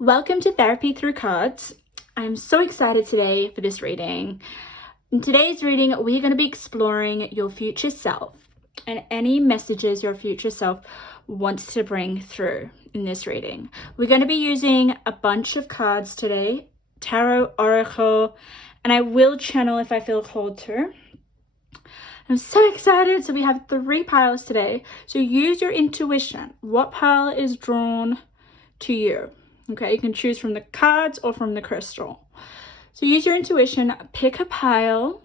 Welcome to Therapy Through Cards. I'm so excited today for this reading. In today's reading, we're going to be exploring your future self and any messages your future self wants to bring through in this reading. We're going to be using a bunch of cards today, tarot, oracle, and I will channel if I feel called to. I'm so excited. So we have 3 piles today. So use your intuition. What pile is drawn to you? Okay, you can choose from the cards or from the crystal. So use your intuition, pick a pile,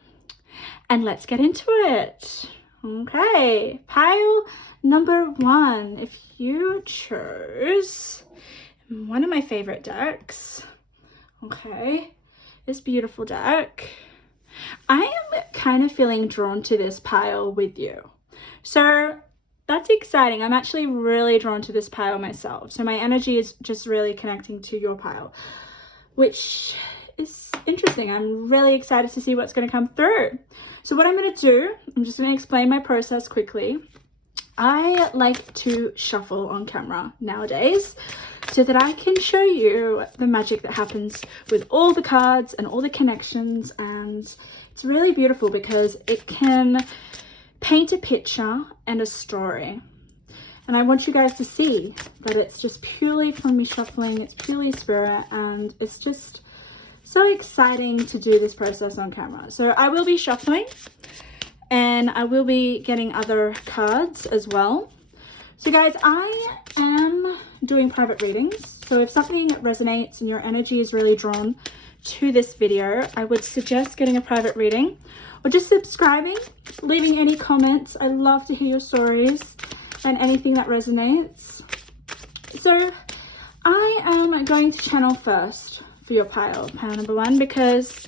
and let's get into it. Okay, pile number 1. If you chose one of my favorite decks, okay, this beautiful deck, I am kind of feeling drawn to this pile with you. So that's exciting. I'm actually really drawn to this pile myself. So my energy is just really connecting to your pile, which is interesting. I'm really excited to see what's going to come through. So what I'm going to do, I'm just going to explain my process quickly. I like to shuffle on camera nowadays so that I can show you the magic that happens with all the cards and all the connections. And it's really beautiful because it can paint a picture and a story. And I want you guys to see that it's just purely from me shuffling, it's purely spirit, and it's just so exciting to do this process on camera. So I will be shuffling and I will be getting other cards as well. So guys, I am doing private readings. So if something resonates and your energy is really drawn to this video, I would suggest getting a private reading or just subscribing, leaving any comments. I love to hear your stories and anything that resonates. So I am going to channel first for your pile number 1, because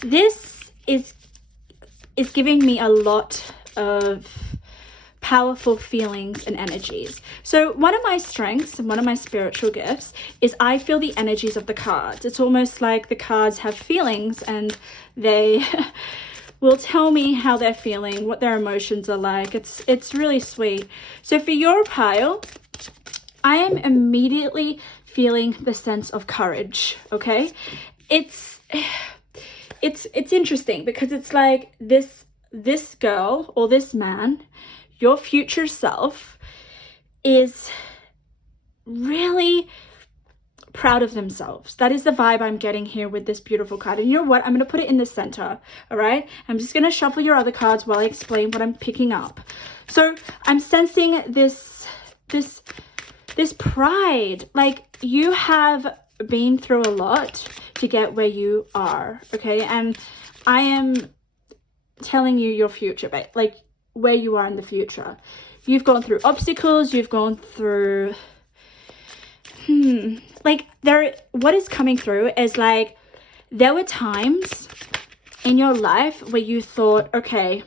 this is giving me a lot of powerful feelings and energies. So one of my strengths and one of my spiritual gifts is I feel the energies of the cards. It's almost like the cards have feelings and they will tell me how they're feeling, what their emotions are like. It's really sweet. So for your pile, I am immediately feeling the sense of courage, okay? It's interesting because it's like this girl or this man, your future self, is really proud of themselves. That is the vibe I'm getting here with this beautiful card. And you know what? I'm going to put it in the center, all right? I'm just going to shuffle your other cards while I explain what I'm picking up. So I'm sensing this pride. Like, you have been through a lot to get where you are, okay? And I am telling you your future, but like where you are in the future. You've gone through obstacles, you've gone through like what is coming through is like there were times in your life where you thought, okay,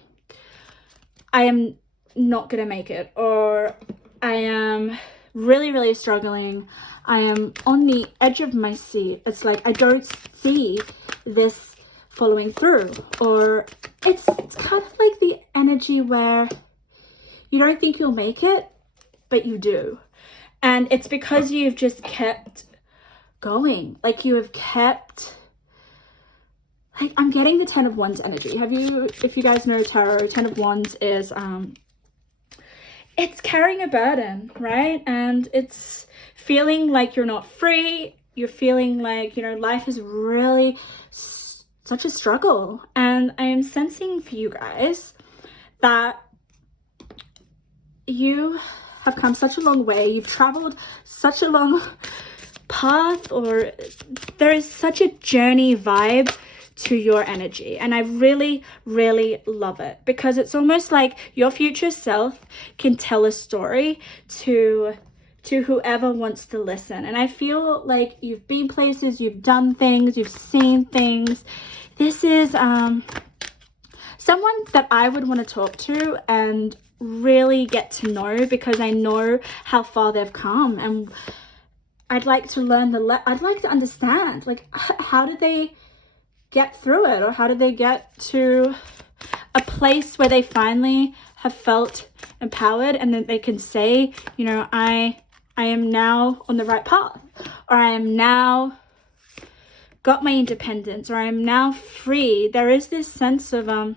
I am not gonna make it, or I am really struggling, I am on the edge of my seat, it's like I don't see this following through, or it's kind of like the energy where you don't think you'll make it, but you do. And it's because you've just kept going. Like you have kept, like I'm getting the 10 of Wands energy. If you guys know tarot, 10 of Wands is, it's carrying a burden, right? And it's feeling like you're not free. You're feeling like, life is really such a struggle. And I am sensing for you guys that you have come such a long way. You've traveled such a long path, or there is such a journey vibe to your energy. And I really love it, because it's almost like your future self can tell a story to whoever wants to listen. And I feel like you've been places, you've done things, you've seen things. This is someone that I would want to talk to and really get to know, because I know how far they've come, and I'd like to learn I'd like to understand, like, how did they get through it, or how did they get to a place where they finally have felt empowered, and then they can say, I I am now on the right path, or I am now got my independence, or I am now free. There is this sense of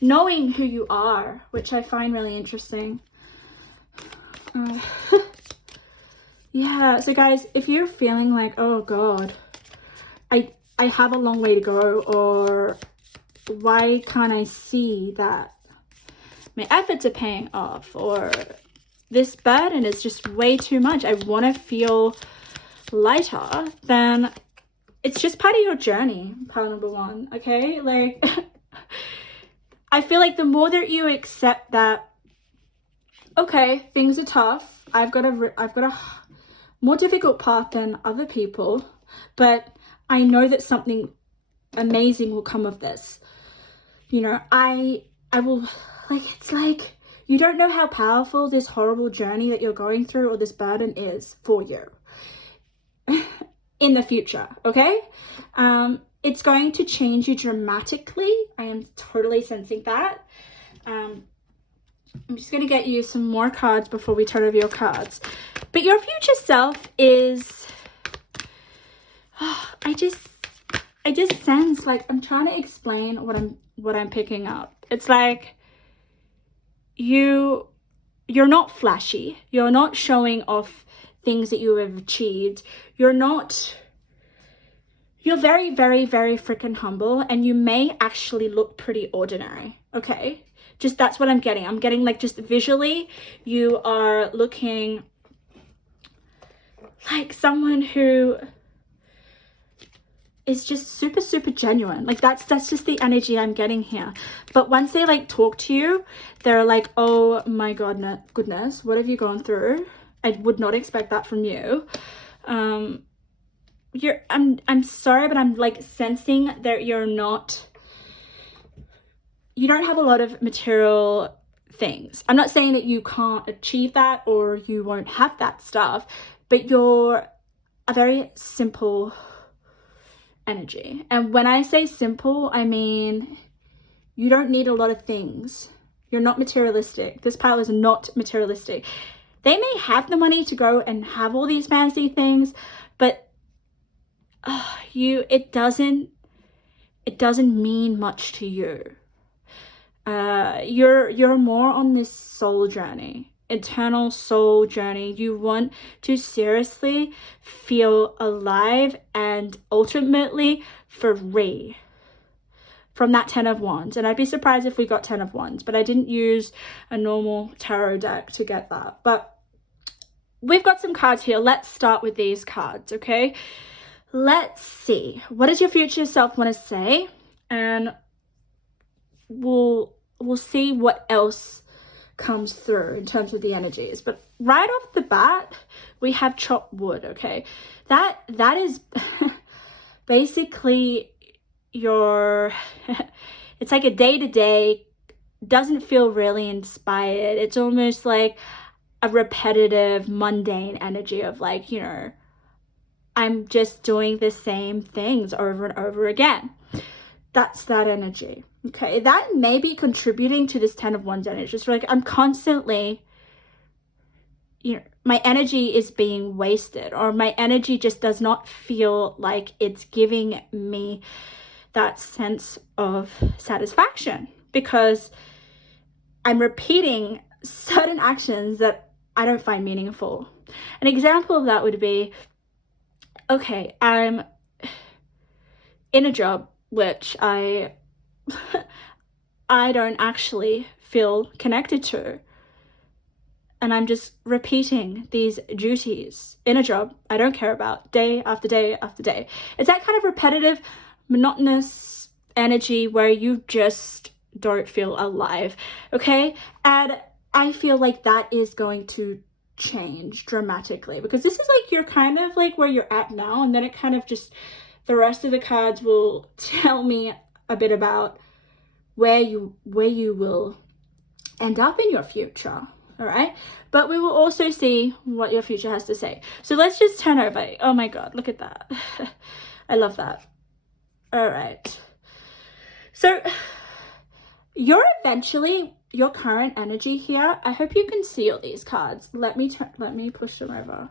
knowing who you are, which I find really interesting. Yeah, so guys, if you're feeling like, oh God, I have a long way to go, or why can't I see that my efforts are paying off, or this burden is just way too much, I want to feel lighter, then it's just part of your journey, part number one, okay? Like, I feel like the more that you accept that, okay, things are tough, I've got a more difficult path than other people, but I know that something amazing will come of this. You know, I will, like, it's like, you don't know how powerful this horrible journey that you're going through, or this burden is for you in the future, okay? It's going to change you dramatically. I am totally sensing that. I'm just going to get you some more cards before we turn over your cards. But your future self is, I just sense, like, I'm trying to explain what I'm picking up. It's like you're not flashy. You're not showing off things that you have achieved. You're very, very, very freaking humble, and you may actually look pretty ordinary, okay? Just, that's what I'm getting. I'm getting, like, just visually, you are looking like someone who is just super, super genuine. Like, that's just the energy I'm getting here. But once they, like, talk to you, they're like, oh my goodness, what have you gone through? I would not expect that from you. I'm sorry, but I'm, like, sensing that you don't have a lot of material things. I'm not saying that you can't achieve that or you won't have that stuff, but you're a very simple energy. And when I say simple, I mean you don't need a lot of things. You're not materialistic. This pile is not materialistic. They may have the money to go and have all these fancy things, but it doesn't mean much to you. You're more on this soul journey, eternal soul journey. You want to seriously feel alive and ultimately free from that 10 of Wands. And I'd be surprised if we got 10 of Wands, but I didn't use a normal tarot deck to get that. But we've got some cards here. Let's start with these cards, okay? Let's see. What does your future self want to say? And we'll see what else comes through in terms of the energies. But right off the bat, we have chopped wood, okay? That is basically your it's like a day-to-day, doesn't feel really inspired. It's almost like a repetitive, mundane energy of, like, you know, I'm just doing the same things over and over again. That's that energy. Okay, that may be contributing to this 10 of Wands energy. Just like, I'm constantly, you know, my energy is being wasted, or my energy just does not feel like it's giving me that sense of satisfaction, because I'm repeating certain actions that I don't find meaningful. An example of that would be, okay, I'm in a job which I don't actually feel connected to, and I'm just repeating these duties in a job I don't care about, day after day after day. It's that kind of repetitive, monotonous energy where you just don't feel alive, okay? And I feel like that is going to change dramatically, because this is like, you're kind of like where you're at now, and then it kind of just, the rest of the cards will tell me a bit about where you will end up in your future. All right, but we will also see what your future has to say. So let's just turn over. Oh my god, look at that. I love that. All right, so you're eventually, your current energy here, I hope you can see all these cards. Let me push them over.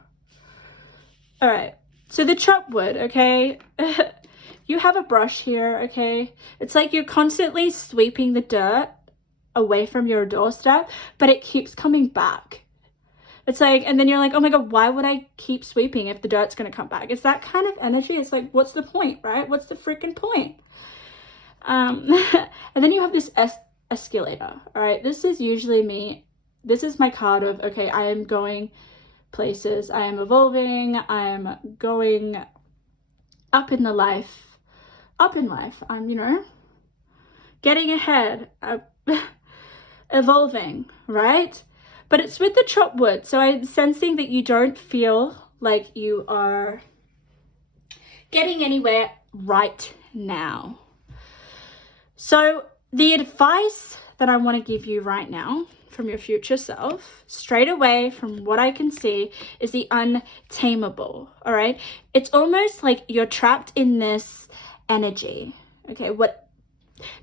All right, so the chopped wood, okay? You have a brush here, okay? It's like you're constantly sweeping the dirt away from your doorstep, but it keeps coming back. It's like, and then you're like, oh my God, why would I keep sweeping if the dirt's gonna come back? It's that kind of energy. It's like, what's the point, right? What's the freaking point? And then you have this escalator, all right? This is usually me. This is my card of, okay, I am going places. I am evolving. I am going up in life. I'm, getting ahead, evolving, right? But it's with the chopped wood. So I'm sensing that you don't feel like you are getting anywhere right now. So the advice that I want to give you right now from your future self, straight away from what I can see, is the untamable, all right? It's almost like you're trapped in this energy, okay?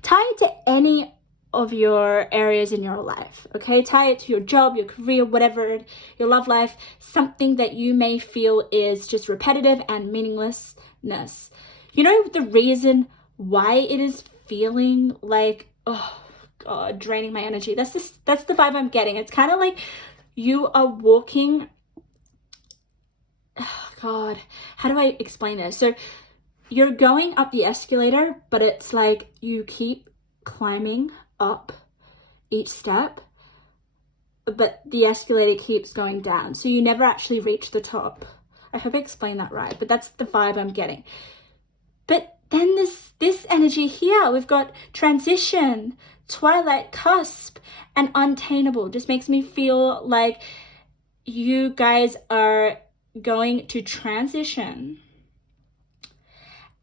Tie it to any of your areas in your life, okay? Tie it to your job, your career, whatever, your love life, something that you may feel is just repetitive and meaninglessness. You know the reason why it is feeling like, oh God, draining my energy? That's the vibe I'm getting. It's kind of like you are walking, oh God, how do I explain this? So you're going up the escalator, but it's like you keep climbing up each step, but the escalator keeps going down. So you never actually reach the top. I hope I explained that right, but that's the vibe I'm getting. But then this energy here, we've got transition, twilight, cusp, and untainable. Just makes me feel like you guys are going to transition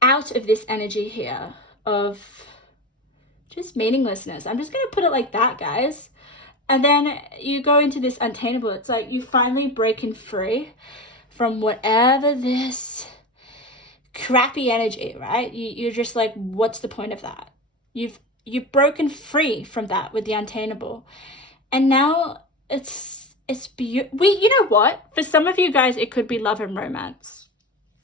out of this energy here of just meaninglessness. I'm just going to put it like that, guys. And then you go into this untainable. It's like you finally breaking free from whatever this crappy energy, right? You're just like, what's the point of that? You've broken free from that with the untainable. And now it's beautiful. You know what? For some of you guys, it could be love and romance.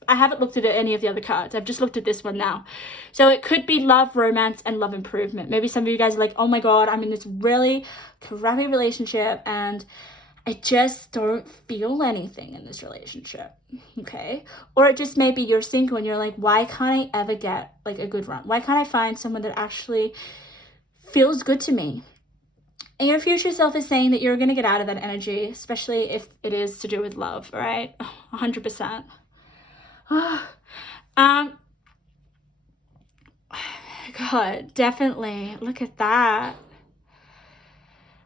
I haven't looked at any of the other cards. I've just looked at this one now. So it could be love, romance, and love improvement. Maybe some of you guys are like, oh my God, I'm in this really crappy relationship and I just don't feel anything in this relationship, okay? Or it just maybe you're single and you're like, why can't I ever get like a good run? Why can't I find someone that actually feels good to me? And your future self is saying that you're going to get out of that energy, especially if it is to do with love, all right? 100%. God, definitely. Look at that.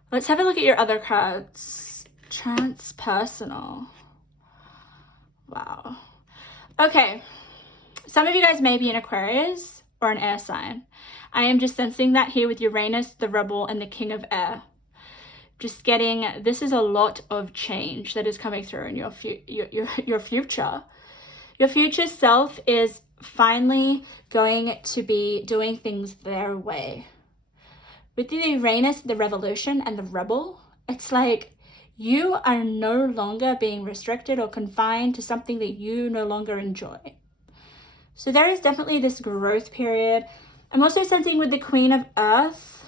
Let's have a look at your other cards. Transpersonal. Wow. Okay. Some of you guys may be an Aquarius or an air sign. I am just sensing that here with Uranus, the Rebel, and the King of Air. Just getting, this is a lot of change that is coming through in your future. Your future self is finally going to be doing things their way. With the Uranus, the Revolution, and the Rebel, it's like you are no longer being restricted or confined to something that you no longer enjoy. So there is definitely this growth period. I'm also sensing with the Queen of Earth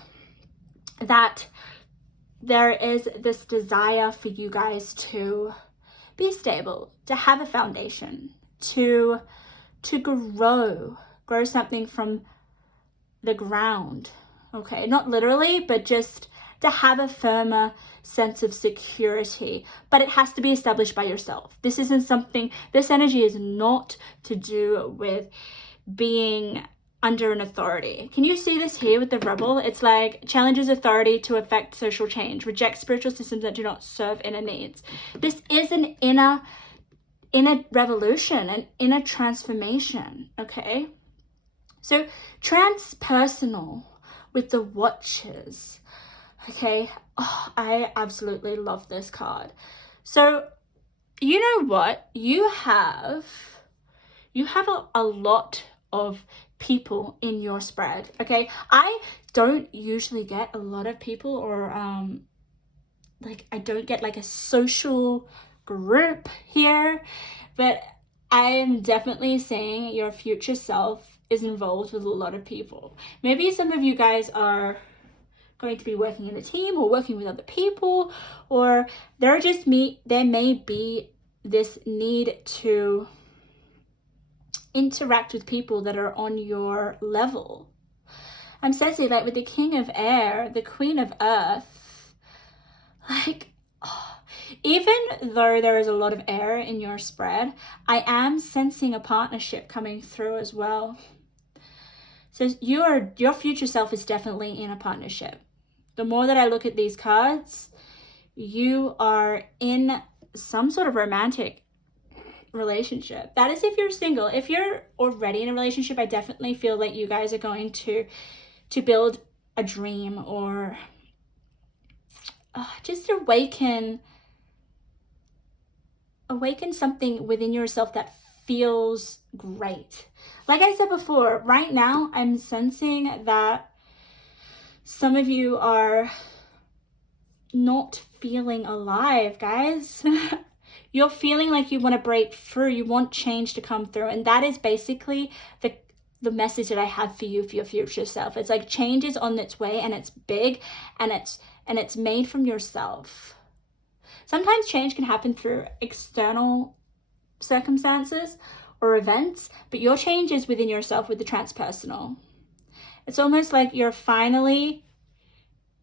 that there is this desire for you guys to be stable, to have a foundation, to grow something from the ground, okay? Not literally, but just to have a firmer sense of security, but it has to be established by yourself. This isn't something, this energy is not to do with being under an authority. Can you see this here with the Rebel? It's like challenges authority to affect social change, reject spiritual systems that do not serve inner needs. This is an inner revolution, an inner transformation, okay? So transpersonal with the Watchers, okay? Oh, I absolutely love this card. So you know what? You have a lot of people in your spread. Okay, I don't usually get a lot of people, or like I don't get like a social group here, but I am definitely saying your future self is involved with a lot of people. Maybe some of you guys are going to be working in a team or working with other people, or there may be this need to interact with people that are on your level. I'm sensing like with the King of Air, the Queen of Earth, like even though there is a lot of air in your spread, I am sensing a partnership coming through as well. So your future self is definitely in a partnership. The more that I look at these cards, you are in some sort of romantic relationship. That is if you're single. If you're already in a relationship, I definitely feel like you guys are going to build a dream, or just awaken something within yourself that feels great. Like I said before, right now I'm sensing that some of you are not feeling alive, guys. You're feeling like you want to break through, you want change to come through, and that is basically the message that I have for you for your future self. It's like change is on its way, and it's big, and it's made from yourself. Sometimes change can happen through external circumstances or events, but your change is within yourself with the transpersonal. It's almost like you're finally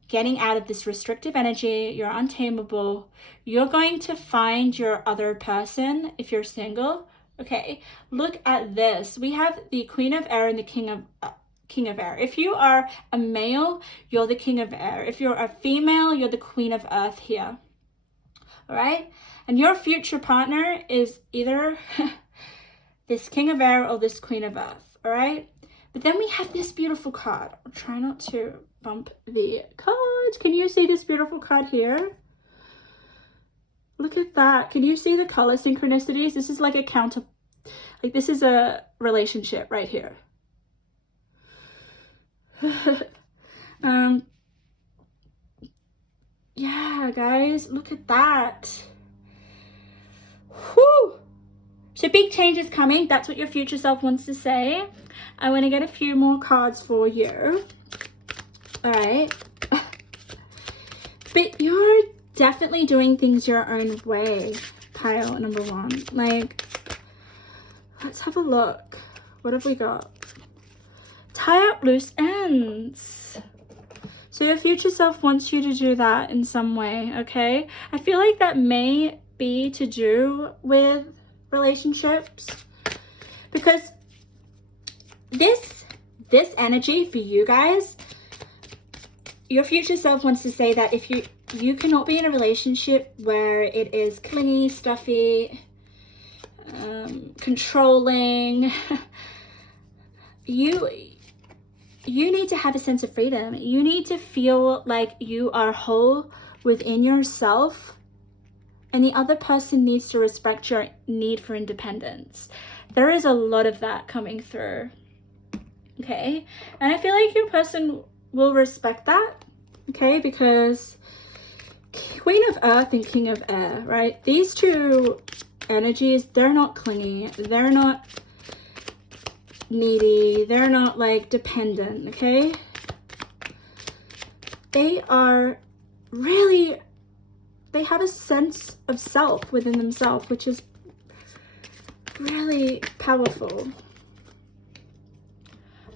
getting out of this restrictive energy. You're untamable. You're going to find your other person if you're single. Okay, look at this. We have the Queen of Air and the King of Air. If you are a male, you're the King of Air. If you're a female, you're the Queen of Earth here. All right, and your future partner is either this King of Air or this Queen of Earth. All right, but then we have this beautiful card. I'll try not to bump the cards. Can you see this beautiful card here? Look at that. Can you see the color synchronicities? This is like a counter, like this is a relationship right here. Yeah, guys, look at that. Whew. So big change is coming. That's what your future self wants to say. I want to get a few more cards for you. All right. But you're definitely doing things your own way, pile number one. Like, let's have a look. What have we got? Tie up loose ends. So your future self wants you to do that in some way, okay? I feel like that may be to do with relationships, because this energy for you guys, your future self wants to say that if you cannot be in a relationship where it is clingy, stuffy, controlling. You need to have a sense of freedom. You need to feel like you are whole within yourself, and the other person needs to respect your need for independence. There is a lot of that coming through, okay? And I feel like your person will respect that, okay? Because Queen of Earth and King of Air, right? These two energies, they're not clingy. They're not needy. They're not like dependent, okay? They are really, they have a sense of self within themselves, which is really powerful.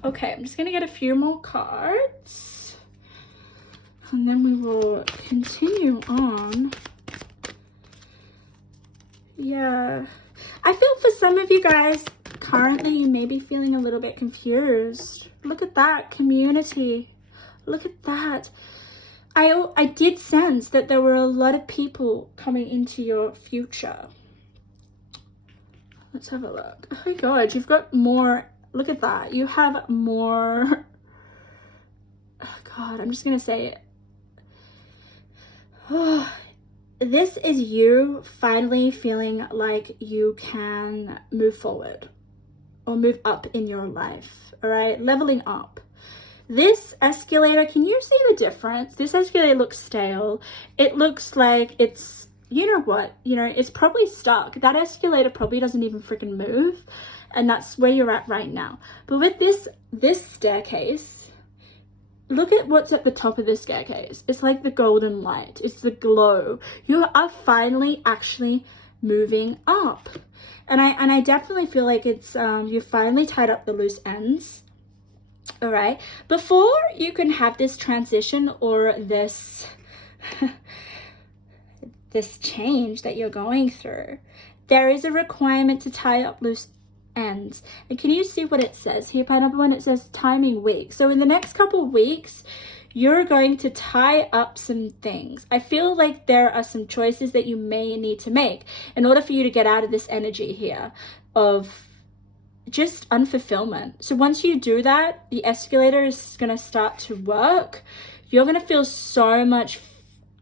Okay, I'm just gonna get a few more cards and then we will continue on. Yeah, I feel for some of you guys currently you may be feeling a little bit confused. Look at that community. Look at that. I did sense that there were a lot of people coming into your future. Let's have a look. Oh my god, you've got more. Look at that. You have more. Oh god, I'm just gonna say it. Oh, this is you finally feeling like you can move forward. or move up in your life, all right? Leveling up. This escalator, can you see the difference? This escalator looks stale. It looks like it's, you know what, it's probably stuck. That escalator probably doesn't even freaking move, and that's where you're at right now. But with this staircase, look at what's at the top of the staircase. It's like the golden light. It's the glow. You are finally actually moving up. And I definitely feel like it's you finally tied up the loose ends. All right. Before you can have this transition or this this change that you're going through, there is a requirement to tie up loose ends. And can you see what it says here, Pineapple One? It says timing week. So in the next couple of weeks, you're going to tie up some things. I feel like there are some choices that you may need to make in order for you to get out of this energy here of just unfulfillment. So once you do that, the escalator is going to start to work. You're going to feel so much,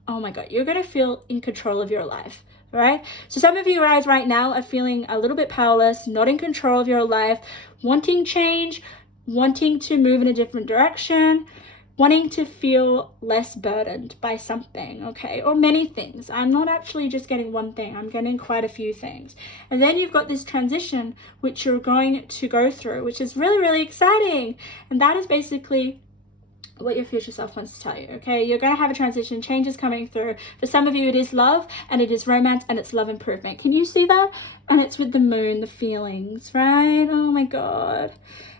oh my God, you're going to feel in control of your life. Right? So some of you guys right now are feeling a little bit powerless, not in control of your life, wanting change, wanting to move in a different direction, wanting to feel less burdened by something, okay? Or many things. I'm not actually just getting one thing. I'm getting quite a few things. And then you've got this transition, which you're going to go through, which is really, really exciting. And that is basically what your future self wants to tell you, okay? You're going to have a transition, change is coming through. For some of you, it is love, and it is romance, and it's love improvement. Can you see that? And it's with the moon, the feelings, right? Oh my God.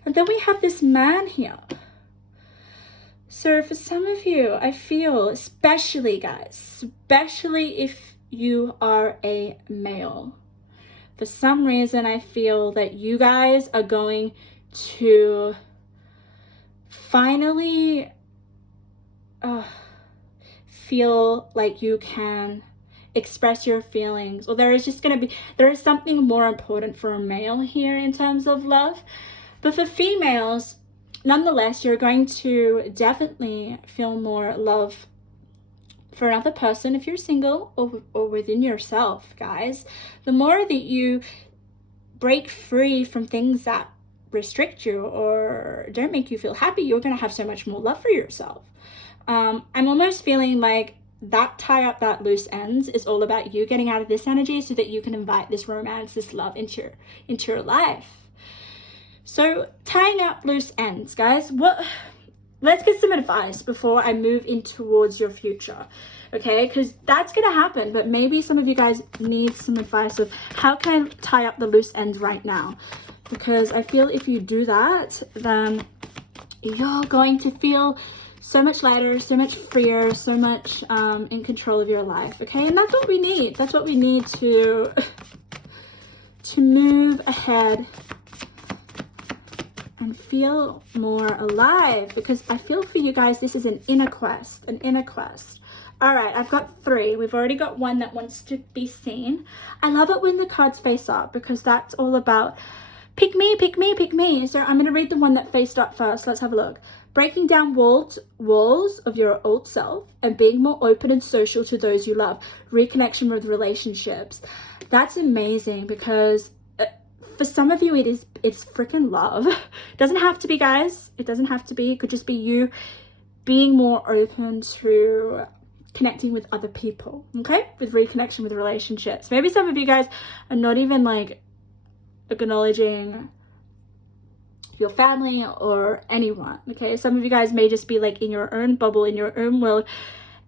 And then we have this man here. So for some of you, I feel, especially guys, especially if you are a male, for some reason, I feel that you guys are going to finally feel like you can express your feelings, or there is something more important for a male here in terms of love. But for females, nonetheless, you're going to definitely feel more love for another person if you're single, or within yourself, guys. The more that you break free from things that restrict you or don't make you feel happy, you're going to have so much more love for yourself. I'm almost feeling like that tie up that loose ends is all about you getting out of this energy so that you can invite this romance, this love into your life. So tying up loose ends, guys, let's get some advice before I move in towards your future, okay? Because that's going to happen, but maybe some of you guys need some advice of how can I tie up the loose ends right now? Because I feel if you do that, then you're going to feel so much lighter, so much freer, so much in control of your life, okay? And that's what we need. That's what we need to move ahead and feel more alive, because I feel for you guys, this is an inner quest, All right, I've got 3. We've already got 1 that wants to be seen. I love it when the cards face up, because that's all about pick me, pick me, pick me. So I'm going to read the one that faced up first. Let's have a look. Breaking down walls of your old self and being more open and social to those you love. Reconnection with relationships. That's amazing, because for some of you, it's freaking love. It doesn't have to be, guys. It doesn't have to be. It could just be you being more open to connecting with other people, okay? With reconnection with relationships. Maybe some of you guys are not even like acknowledging your family or anyone, okay? Some of you guys may just be like in your own bubble, in your own world,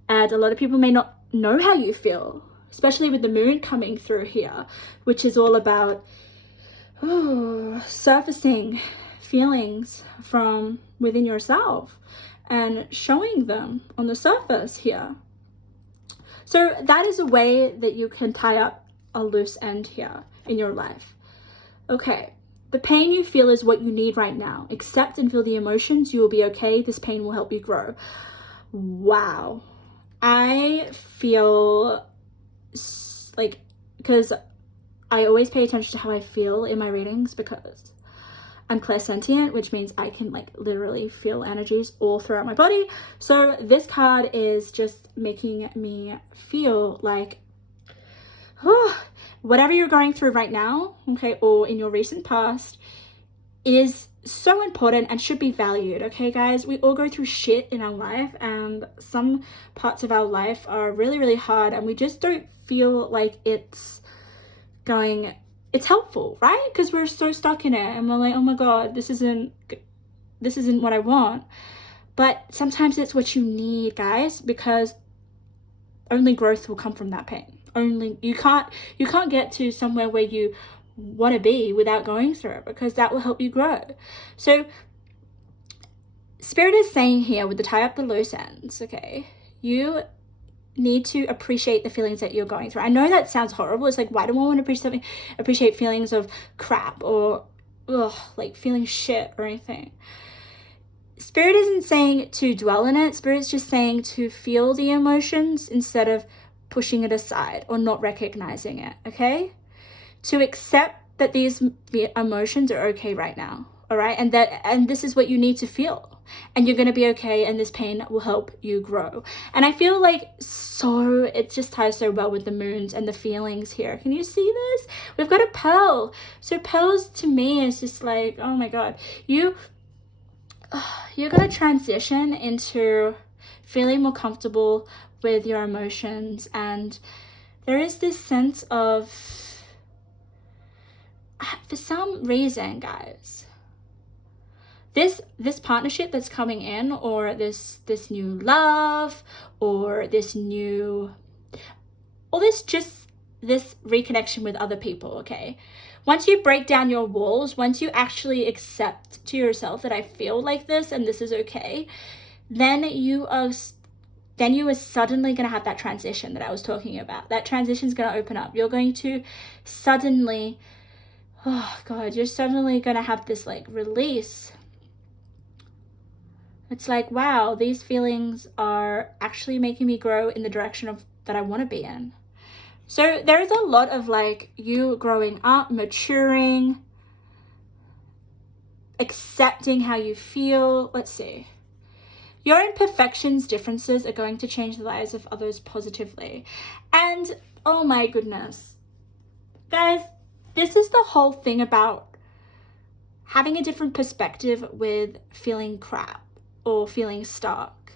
and a lot of people may not know how you feel, especially with the moon coming through here, which is all about surfacing feelings from within yourself and showing them on the surface here. So that is a way that you can tie up a loose end here in your life. Okay, the pain you feel is what you need right now. Accept and feel the emotions. You will be okay. This pain will help you grow. Wow. I feel like, because I always pay attention to how I feel in my readings, because I'm clairsentient, which means I can like literally feel energies all throughout my body. So this card is just making me feel like, whatever you're going through right now, okay, or in your recent past, is so important and should be valued, okay, guys? We all go through shit in our life, and some parts of our life are really, really hard, and we just don't feel like it's helpful, right? Because we're so stuck in it, and we're like, oh my God, this isn't what I want. But sometimes it's what you need, guys, because only growth will come from that pain. Only you can't get to somewhere where you want to be without going through it, because that will help you grow. So Spirit is saying here, with the tie up the loose ends, okay, you need to appreciate the feelings that you're going through. I know that sounds horrible. It's like, why do I want to appreciate feelings of crap or like feeling shit or anything? Spirit isn't saying to dwell in it. Spirit's just saying to feel the emotions instead of pushing it aside or not recognizing it, okay? To accept that these emotions are okay right now, all right? And this is what you need to feel. And you're going to be okay, and this pain will help you grow. And I feel like it just ties so well with the moons and the feelings here. Can you see this? We've got a pearl. So pearls to me is just like, oh my God, you're going to transition into feeling more comfortable with your emotions. And there is this sense of, for some reason, guys, this partnership that's coming in, or this new love, or this reconnection with other people, okay? Once you break down your walls, once you actually accept to yourself that I feel like this and this is okay, then you are suddenly going to have that transition that I was talking about. That transition is going to open up. You're going to suddenly, oh God, you're suddenly going to have this like release. It's like, wow, these feelings are actually making me grow in the direction that I want to be in. So there is a lot of like you growing up, maturing, accepting how you feel. Let's see. Your imperfections, differences are going to change the lives of others positively. And oh my goodness, guys, this is the whole thing about having a different perspective with feeling crap or feeling stuck.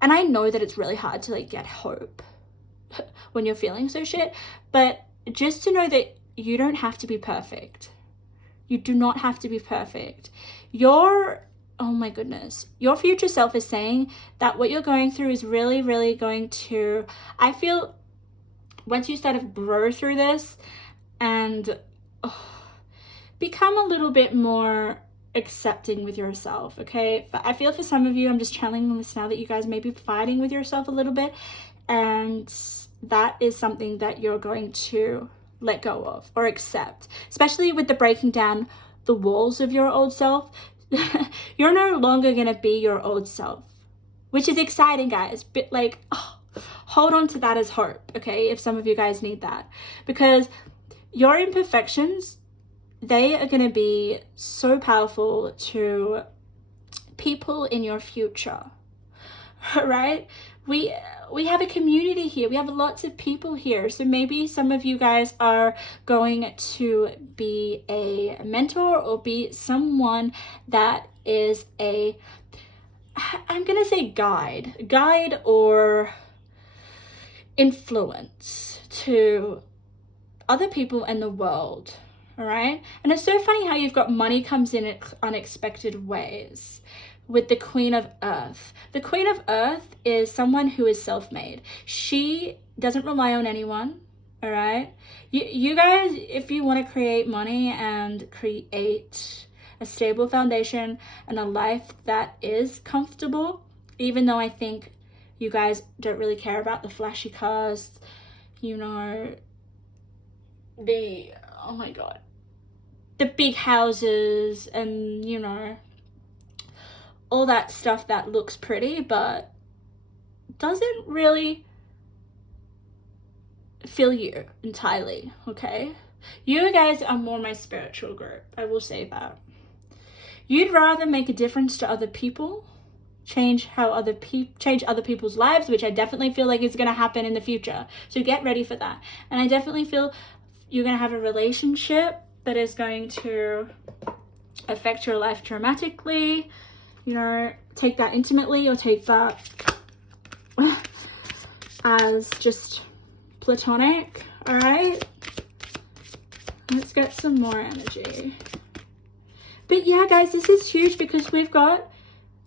And I know that it's really hard to like get hope when you're feeling so shit, but just to know that you don't have to be perfect. You do not have to be perfect. Oh my goodness, your future self is saying that what you're going through is really, really going to, I feel, once you start to grow through this and become a little bit more accepting with yourself, okay? But I feel for some of you, I'm just channeling this now, that you guys may be fighting with yourself a little bit, and that is something that you're going to let go of or accept, especially with the breaking down the walls of your old self. You're no longer going to be your old self, which is exciting, guys. But like, hold on to that as hope, okay? If some of you guys need that, because your imperfections, they are going to be so powerful to people in your future, right? We have a community here. We have lots of people here. So maybe some of you guys are going to be a mentor or be someone that is I'm going to say guide or influence to other people in the world. All right. And it's so funny how you've got money comes in unexpected ways with the Queen of Earth. The Queen of Earth is someone who is self-made. She doesn't rely on anyone. All right. You guys, if you want to create money and create a stable foundation and a life that is comfortable, even though I think you guys don't really care about the flashy cars, oh my God, the big houses and, all that stuff that looks pretty, but doesn't really fill you entirely, okay? You guys are more my spiritual group, I will say that. You'd rather make a difference to other people, change other people's lives, which I definitely feel like is going to happen in the future. So get ready for that. And I definitely feel you're going to have a relationship that is going to affect your life dramatically. You know, take that intimately or take that as just platonic. All right, let's get some more energy. But yeah, guys, this is huge because we've got,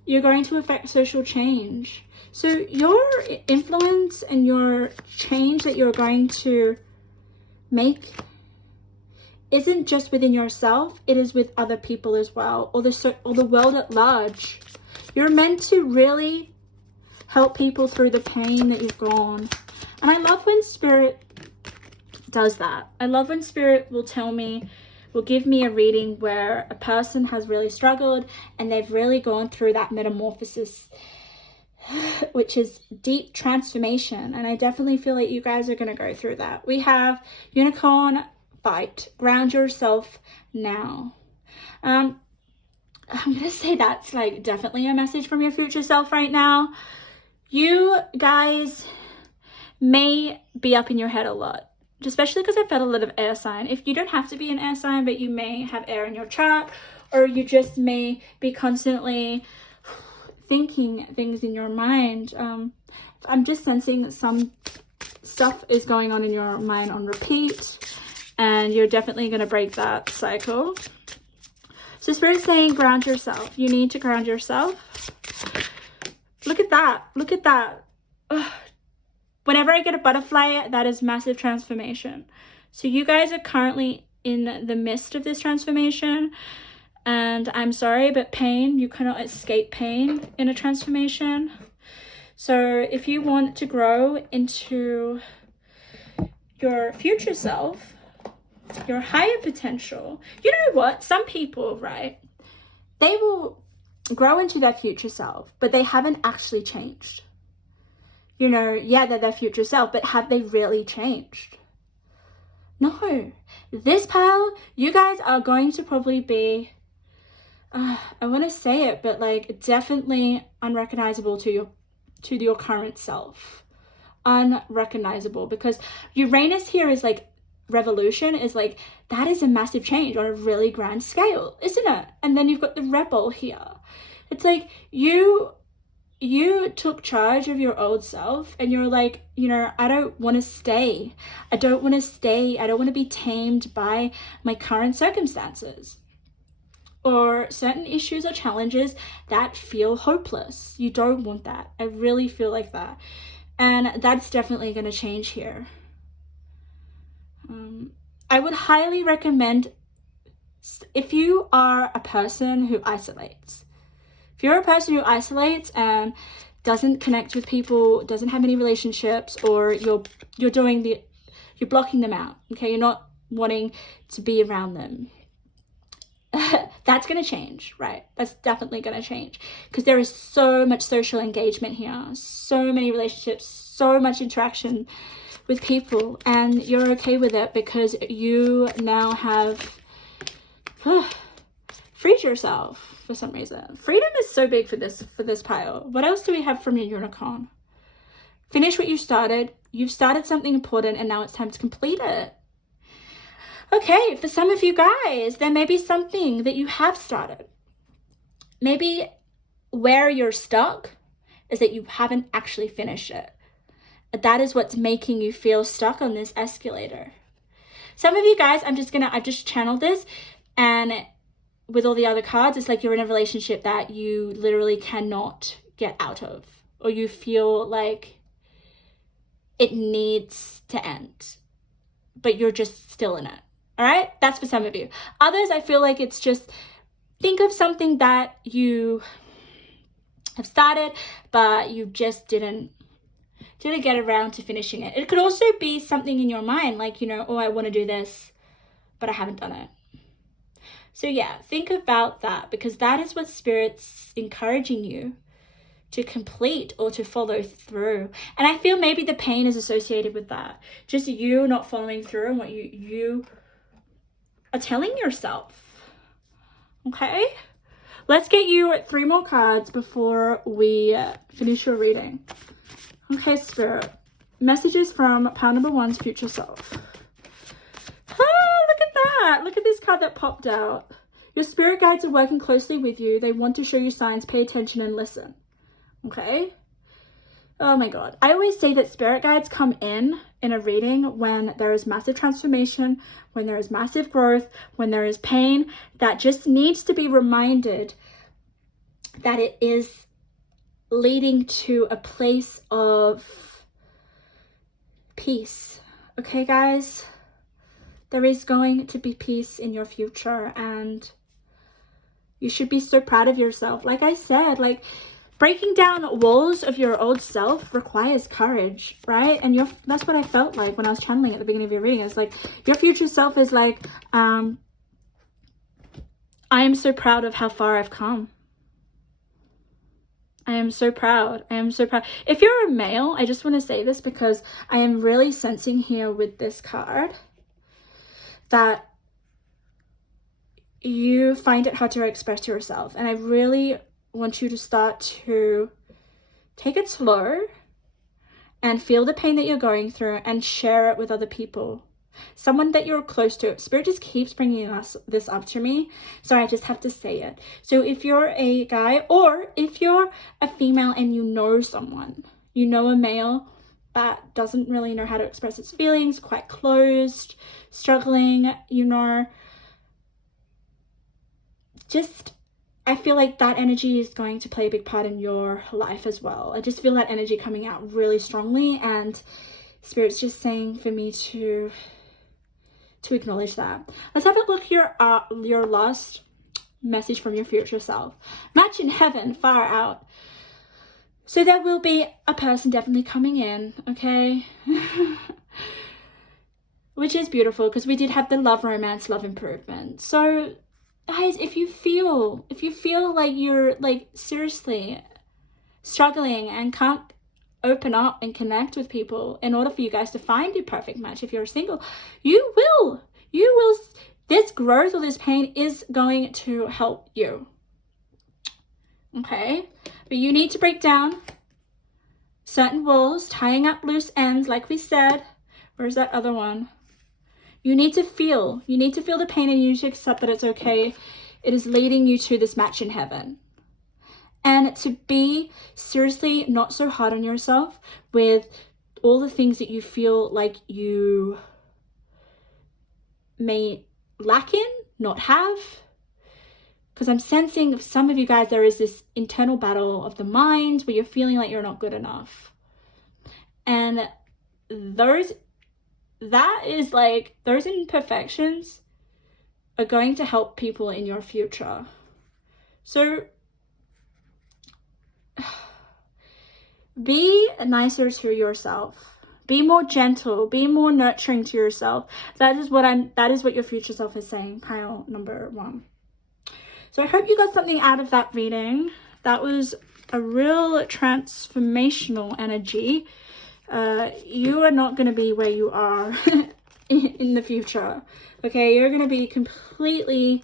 you're going to affect social change. So your influence and your change that you're going to make isn't just within yourself, it is with other people as well, or the world at large. You're meant to really help people through the pain that you've gone. And I love when Spirit does that. I love when Spirit will give me a reading where a person has really struggled and they've really gone through that metamorphosis, which is deep transformation. And I definitely feel like you guys are going to go through that. We have Unicorn, fight, ground yourself now. I'm going to say that's like definitely a message from your future self right now. You guys may be up in your head a lot, especially because I felt a lot of air sign. If you don't have to be an air sign, but you may have air in your chart, or you just may be constantly thinking things in your mind. I'm just sensing that some stuff is going on in your mind on repeat, and you're definitely going to break that cycle. So Spirit's saying ground yourself. You need to ground yourself. Look at that. Look at that. Ugh. Whenever I get a butterfly, that is massive transformation. So you guys are currently in the midst of this transformation. And I'm sorry, but pain, you cannot escape pain in a transformation. So if you want to grow into your future self, your higher potential, you know what? Some people, right, they will grow into their future self, but they haven't actually changed. You know, yeah, they're their future self, but have they really changed? No. This pile, you guys are going to probably be, I want to say it, but like definitely unrecognizable to your current self. Unrecognizable, because Uranus here is like revolution, is like, that is a massive change on a really grand scale, isn't it? And then you've got the rebel here. It's like you took charge of your old self and you're like, you know, I don't want to stay. I don't want to be tamed by my current circumstances or certain issues or challenges that feel hopeless. You don't want that. I really feel like that. And that's definitely going to change here. I would highly recommend, if you are a person who isolates, if you're a person who isolates and doesn't connect with people, doesn't have any relationships, or you're blocking them out, okay? You're not wanting to be around them. That's going to change, right? That's definitely going to change, because there is so much social engagement here, so many relationships, so much interaction with people, and you're okay with it because you now have freed yourself for some reason. Freedom is so big for this pile. What else do we have from your unicorn? Finish what you started. You've started something important and now it's time to complete it. Okay, for some of you guys, there may be something that you have started. Maybe where you're stuck is that you haven't actually finished it. That is what's making you feel stuck on this escalator. Some of you guys, I've just channeled this, and with all the other cards, it's like you're in a relationship that you literally cannot get out of, or you feel like it needs to end, but you're just still in it. All right, that's for some of you. Others, I feel like it's just, think of something that you have started, but you just didn't get around to finishing it. It could also be something in your mind, like, you know, oh, I want to do this, but I haven't done it. So yeah, think about that, because that is what Spirit's encouraging you to complete or to follow through. And I feel maybe the pain is associated with that. Just you not following through on what you are telling yourself. Okay? Let's get you 3 more cards before we finish your reading. Okay, Spirit. Messages from pile number 1's future self. Look at that. Look at this card that popped out. Your spirit guides are working closely with you. They want to show you signs. Pay attention and listen. Okay? Oh my God. I always say that spirit guides come in a reading when there is massive transformation, when there is massive growth, when there is pain that just needs to be reminded that it is leading to a place of peace. Okay, guys? There is going to be peace in your future, and you should be so proud of yourself. Like I said, like, breaking down walls of your old self requires courage, right? And that's what I felt like when I was channeling at the beginning of your reading. It's like, your future self is like, I am so proud of how far I've come. I am so proud. I am so proud. If you're a male, I just want to say this because I am really sensing here with this card that you find it hard to express yourself. And I really want you to start to take it slow and feel the pain that you're going through and share it with other people. Someone that you're close to. Spirit just keeps bringing this up to me, so I just have to say it. So if you're a guy, or if you're a female and you know someone, you know a male that doesn't really know how to express its feelings, quite closed, struggling, you know, just, I feel like that energy is going to play a big part in your life as well. I just feel that energy coming out really strongly, and Spirit's just saying for me to acknowledge that. Let's have a look here at your last message from your future self. Match in heaven, far out. So there will be a person definitely coming in, okay? Which is beautiful, because we did have the love romance, love improvement. So guys, if you feel like you're like seriously struggling and can't open up and connect with people in order for you guys to find your perfect match, if you're single, you will, this growth or this pain is going to help you. Okay? But you need to break down certain walls, tying up loose ends, like we said. Where's that other one? You need to feel the pain, and you need to accept that it's okay. It is leading you to this match in heaven. And to be seriously not so hard on yourself with all the things that you feel like you may lack in, not have. Because I'm sensing of some of you guys, there is this internal battle of the mind where you're feeling like you're not good enough. And those imperfections are going to help people in your future. So be nicer to yourself. Be more gentle. Be more nurturing to yourself. That is what your future self is saying, pile number 1. So I hope you got something out of that reading. That was a real transformational energy. You are not going to be where you are in the future. Okay, you're going to be completely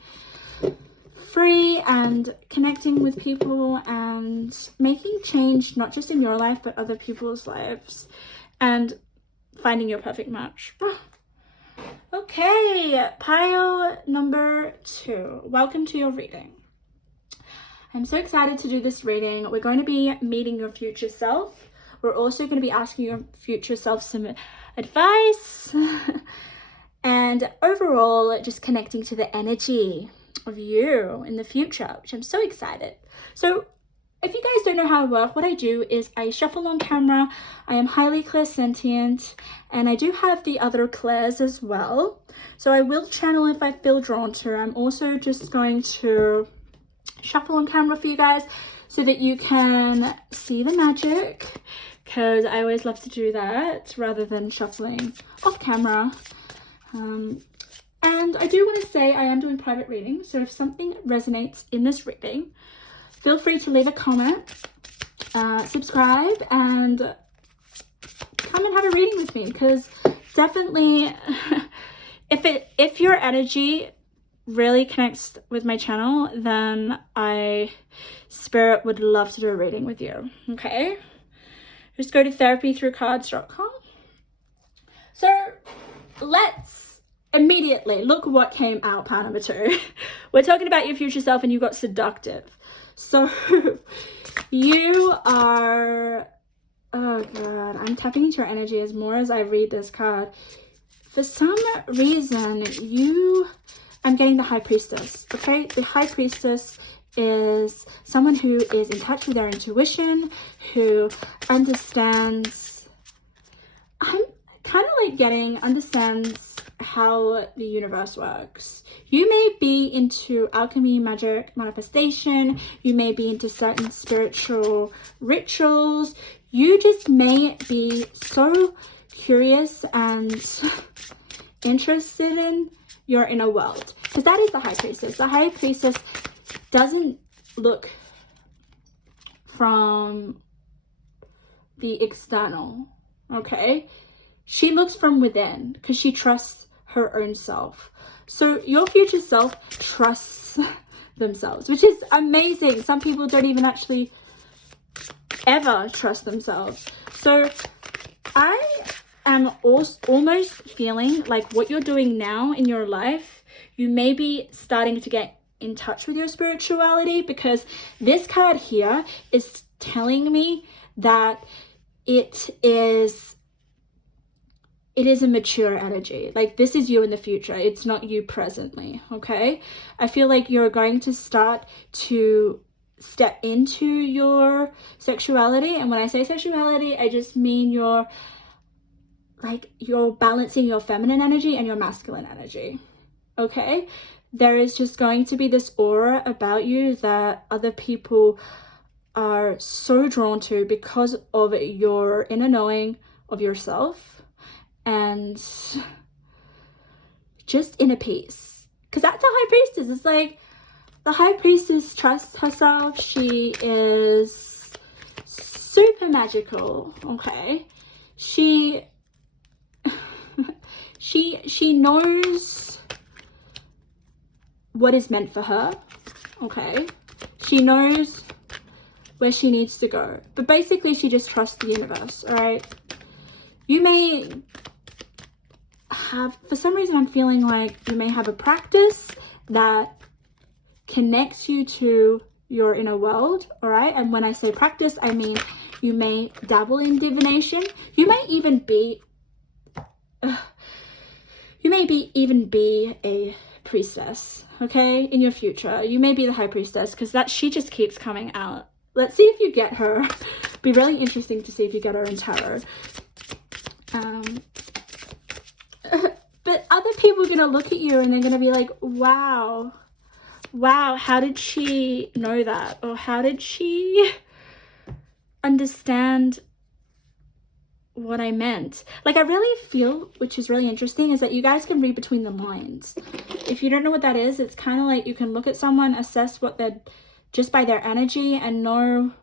free and connecting with people and making change, not just in your life, but other people's lives, and finding your perfect match. Okay, pile number 2. Welcome to your reading. I'm so excited to do this reading. We're going to be meeting your future self. We're also going to be asking your future self some advice and overall just connecting to the energy of you in the future, which I'm so excited. So if you guys don't know how I work, what I do is I shuffle on camera. I am highly clairsentient, and I do have the other clairs as well. So I will channel if I feel drawn to. I'm also just going to shuffle on camera for you guys so that you can see the magic, because I always love to do that rather than shuffling off camera. And I do want to say I am doing private readings, so if something resonates in this reading, feel free to leave a comment, subscribe, and come and have a reading with me, because definitely if your energy really connects with my channel, then Spirit would love to do a reading with you. Okay, just go to therapythroughcards.com. So let's immediately, look what came out, pile number 2. We're talking about your future self and you got seductive. So you are, oh God, I'm tapping into your energy as more as I read this card. For some reason, I'm getting the High Priestess, okay? The High Priestess is someone who is in touch with their intuition, who understands, I'm kind of like understands how the universe works. You may be into alchemy, magic, manifestation. You may be into certain spiritual rituals. You just may be so curious and interested in your inner world, because that is the High Priestess. The High Priestess doesn't look from the external, okay? She looks from within because she trusts her own self. So your future self trusts themselves, which is amazing. Some people don't even actually ever trust themselves. So I am almost feeling like what you're doing now in your life, you may be starting to get in touch with your spirituality, because this card here is telling me that it is a mature energy. Like, this is you in the future. It's not you presently, okay? I feel like you're going to start to step into your sexuality. And when I say sexuality, I just mean you're balancing your feminine energy and your masculine energy, okay? There is just going to be this aura about you that other people are so drawn to because of your inner knowing of yourself and just inner peace. Because that's the High Priestess. It's like the High Priestess trusts herself. She is super magical, okay? She knows what is meant for her, okay? She knows where she needs to go. But basically, she just trusts the universe, all right? You may have, for some reason, I'm feeling like you may have a practice that connects you to your inner world, all right? And when I say practice, I mean you may dabble in divination. You may even be a priestess, okay? In your future, you may be the High Priestess, because she just keeps coming out. Let's see if you get her. Be really interesting to see if you get her in tarot. But other people are gonna look at you and they're gonna be like, wow, how did she know that? Or how did she understand what I meant? Like, I really feel, which is really interesting, is that you guys can read between the lines. If you don't know what that is, it's kind of like you can look at someone, assess what they're, just by their energy, and know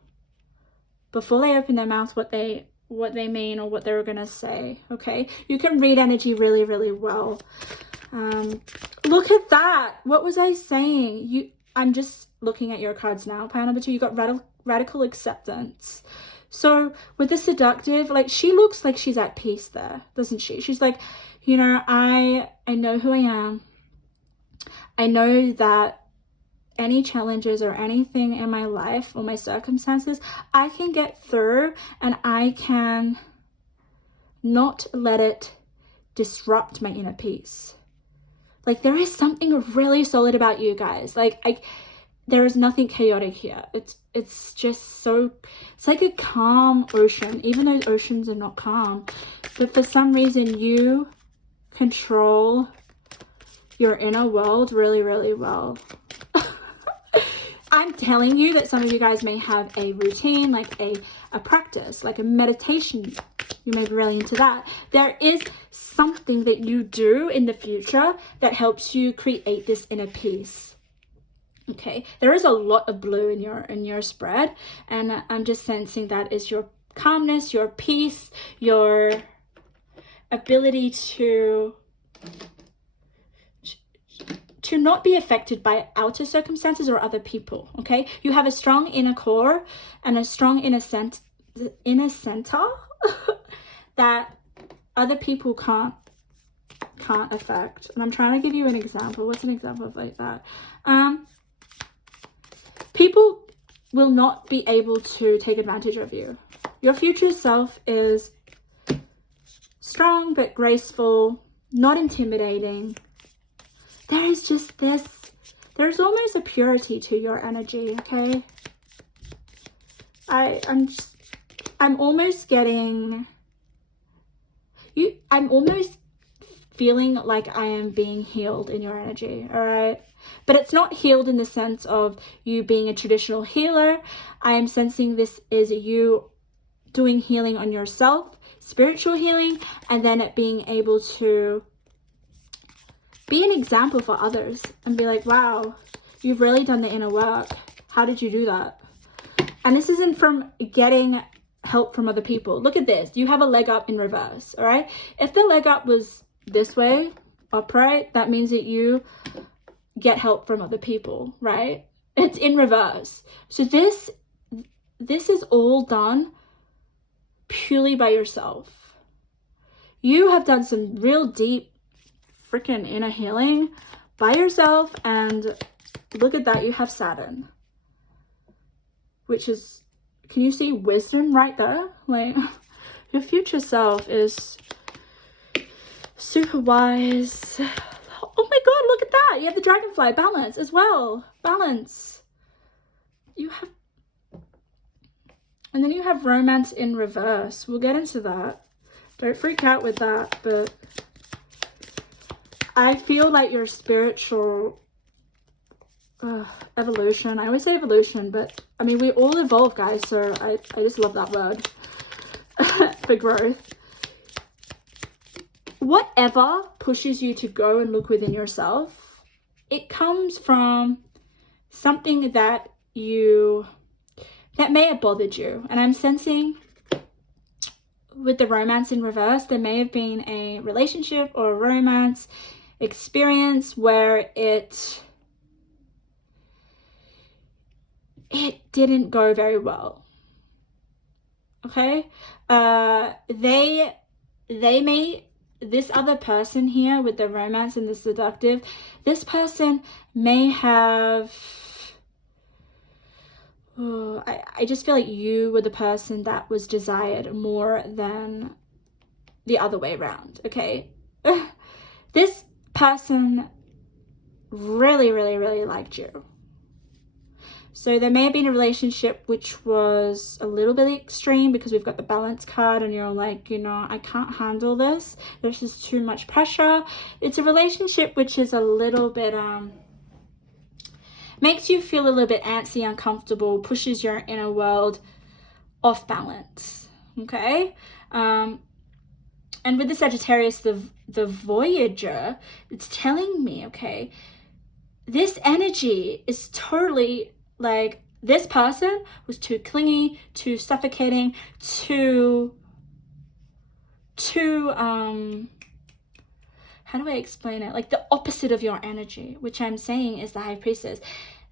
before they open their mouth what they mean or what they're gonna say, okay? You can read energy really, really well. Look at that. What was I saying? I'm just looking at your cards now. Pile number 2, you got radical acceptance. So with the seductive, like, she looks like she's at peace there, doesn't she? She's like, you know, I know who I am. I know that any challenges or anything in my life or my circumstances, I can get through, and I can not let it disrupt my inner peace. Like, there is something really solid about you guys. Like, there is nothing chaotic here. It's just so, it's like a calm ocean, even though oceans are not calm. But for some reason, you control your inner world really, really well. I'm telling you that some of you guys may have a routine, like a practice, like a meditation. You may be really into that. There is something that you do in the future that helps you create this inner peace. Okay, there is a lot of blue in your spread, and I'm just sensing that is your calmness, your peace, your ability to not be affected by outer circumstances or other people, okay? You have a strong inner core and a strong inner center that other people can't can't affect. And I'm trying to give you an example. What's an example of like that? People will not be able to take advantage of you. Your future self is strong but graceful, not intimidating. There is just this, there's almost a purity to your energy, okay? I'm almost getting you, I'm almost feeling like I am being healed in your energy, all right? But it's not healed in the sense of you being a traditional healer. I am sensing this is you doing healing on yourself, spiritual healing, and then it being able to be an example for others and be like, wow, you've really done the inner work. How did you do that? And this isn't from getting help from other people. Look at this. You have a leg up in reverse, all right? If the leg up was this way, upright, that means that you get help from other people, right? It's in reverse. So this is all done purely by yourself. You have done some real deep freaking inner healing by yourself, and look at that, you have Saturn, which is, can you see wisdom right there? Like, your future self is super wise. Oh my god, look at that, you have the dragonfly, balance as well, balance. You have, and then you have romance in reverse. We'll get into that. Don't freak out with that, but I feel like your spiritual evolution, I always say evolution, but I mean, we all evolve, guys, so I just love that word for growth. Whatever pushes you to go and look within yourself, it comes from something that may have bothered you. And I'm sensing with the romance in reverse, there may have been a relationship or a romance experience where it didn't go very well. Okay? This other person here with the romance and the seductive, this person may have, I just feel like you were the person that was desired more than the other way around, okay? This person really, really, really liked you. So there may have been a relationship which was a little bit extreme because we've got the balance card and you're like, you know, I can't handle this. This is too much pressure. It's a relationship which is a little bit, makes you feel a little bit antsy, uncomfortable, pushes your inner world off balance, okay? And with the Sagittarius, the Voyager, it's telling me, okay, this energy is totally like, this person was too clingy, too suffocating, too how do I explain it? Like the opposite of your energy, which I'm saying is the High Priestess.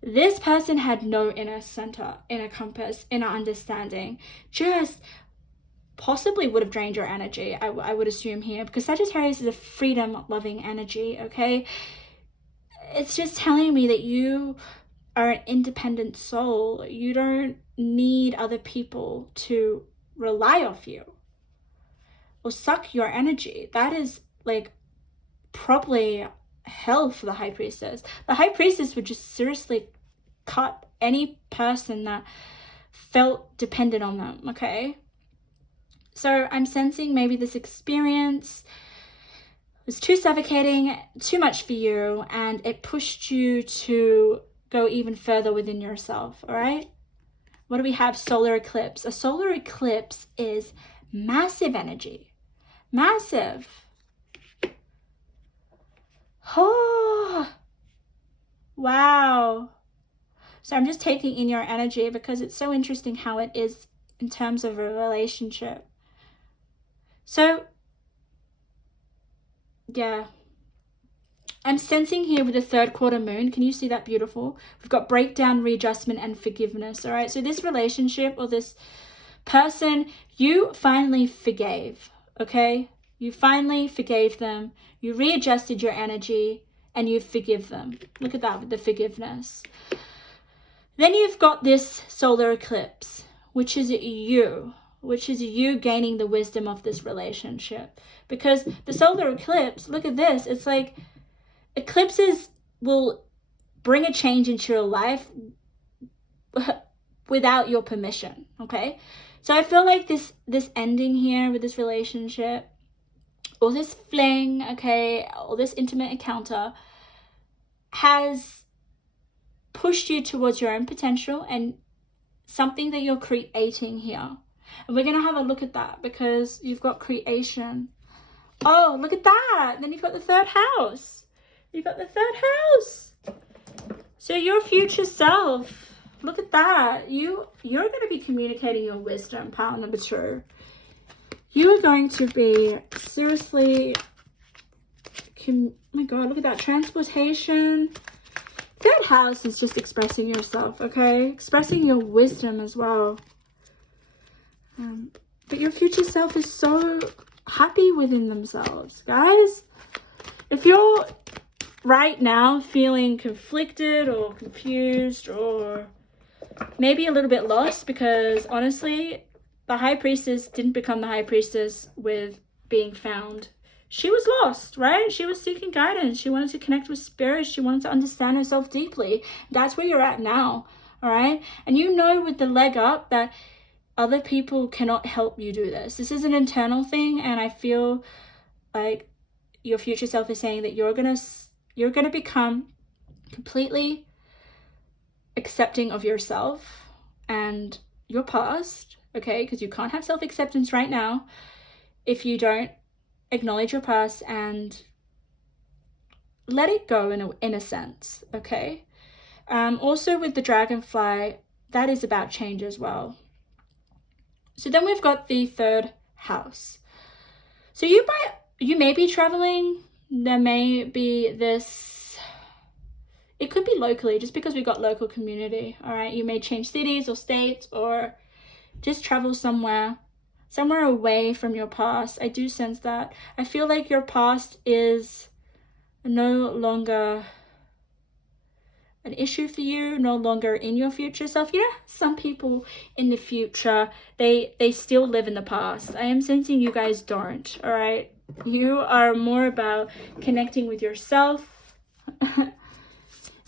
This person had no inner center, inner compass, inner understanding. Just possibly would have drained your energy, I would assume here, because Sagittarius is a freedom-loving energy, okay? It's just telling me that you are an independent soul. You don't need other people to rely off you or suck your energy. That is like probably hell for the High Priestess. The High Priestess would just seriously cut any person that felt dependent on them, okay? So I'm sensing maybe this experience was too suffocating, too much for you, and it pushed you to go even further within yourself, all right? What do we have? Solar eclipse. A solar eclipse is massive energy. Massive. Oh, wow. So I'm just taking in your energy because it's so interesting how it is in terms of a relationship. So, yeah. I'm sensing here with the third quarter moon, can you see that beautiful? We've got breakdown, readjustment, and forgiveness, all right? So this relationship or this person, you finally forgave, okay? You finally forgave them. You readjusted your energy and you forgive them. Look at that with the forgiveness. Then you've got this solar eclipse, which is you gaining the wisdom of this relationship. Because the solar eclipse, look at this, it's like eclipses will bring a change into your life without your permission, okay? So I feel like this ending here with this relationship, or this fling, okay, or this intimate encounter has pushed you towards your own potential and something that you're creating here. And we're going to have a look at that because you've got creation. Oh, look at that. Then you've got the third house. You've got the third house. So your future self, look at that. You're going to be communicating your wisdom, pile number 2. You are going to be seriously, oh my God, look at that, transportation. Third house is just expressing yourself, okay? Expressing your wisdom as well. But your future self is so happy within themselves, guys. If you're right now feeling conflicted or confused or maybe a little bit lost, because honestly, the high priestess didn't become the high priestess with being found. She was lost, right? She was seeking guidance. She wanted to connect with spirit. She wanted to understand herself deeply. That's where you're at now, all right? And you know with the leg up that other people cannot help you do this. This is an internal thing, and I feel like your future self is saying that you're gonna become completely accepting of yourself and your past, okay? Because you can't have self-acceptance right now if you don't acknowledge your past and let it go in a sense, okay? Also with the dragonfly, that is about change as well. So then we've got the third house. So you may be traveling. There may be this, it could be locally, just because we've got local community, all right? You may change cities or states or just travel somewhere away from your past. I do sense that. I feel like your past is no longer an issue for you, no longer in your future self. You know, some people in the future, they still live in the past. I am sensing you guys don't, all right? You are more about connecting with yourself.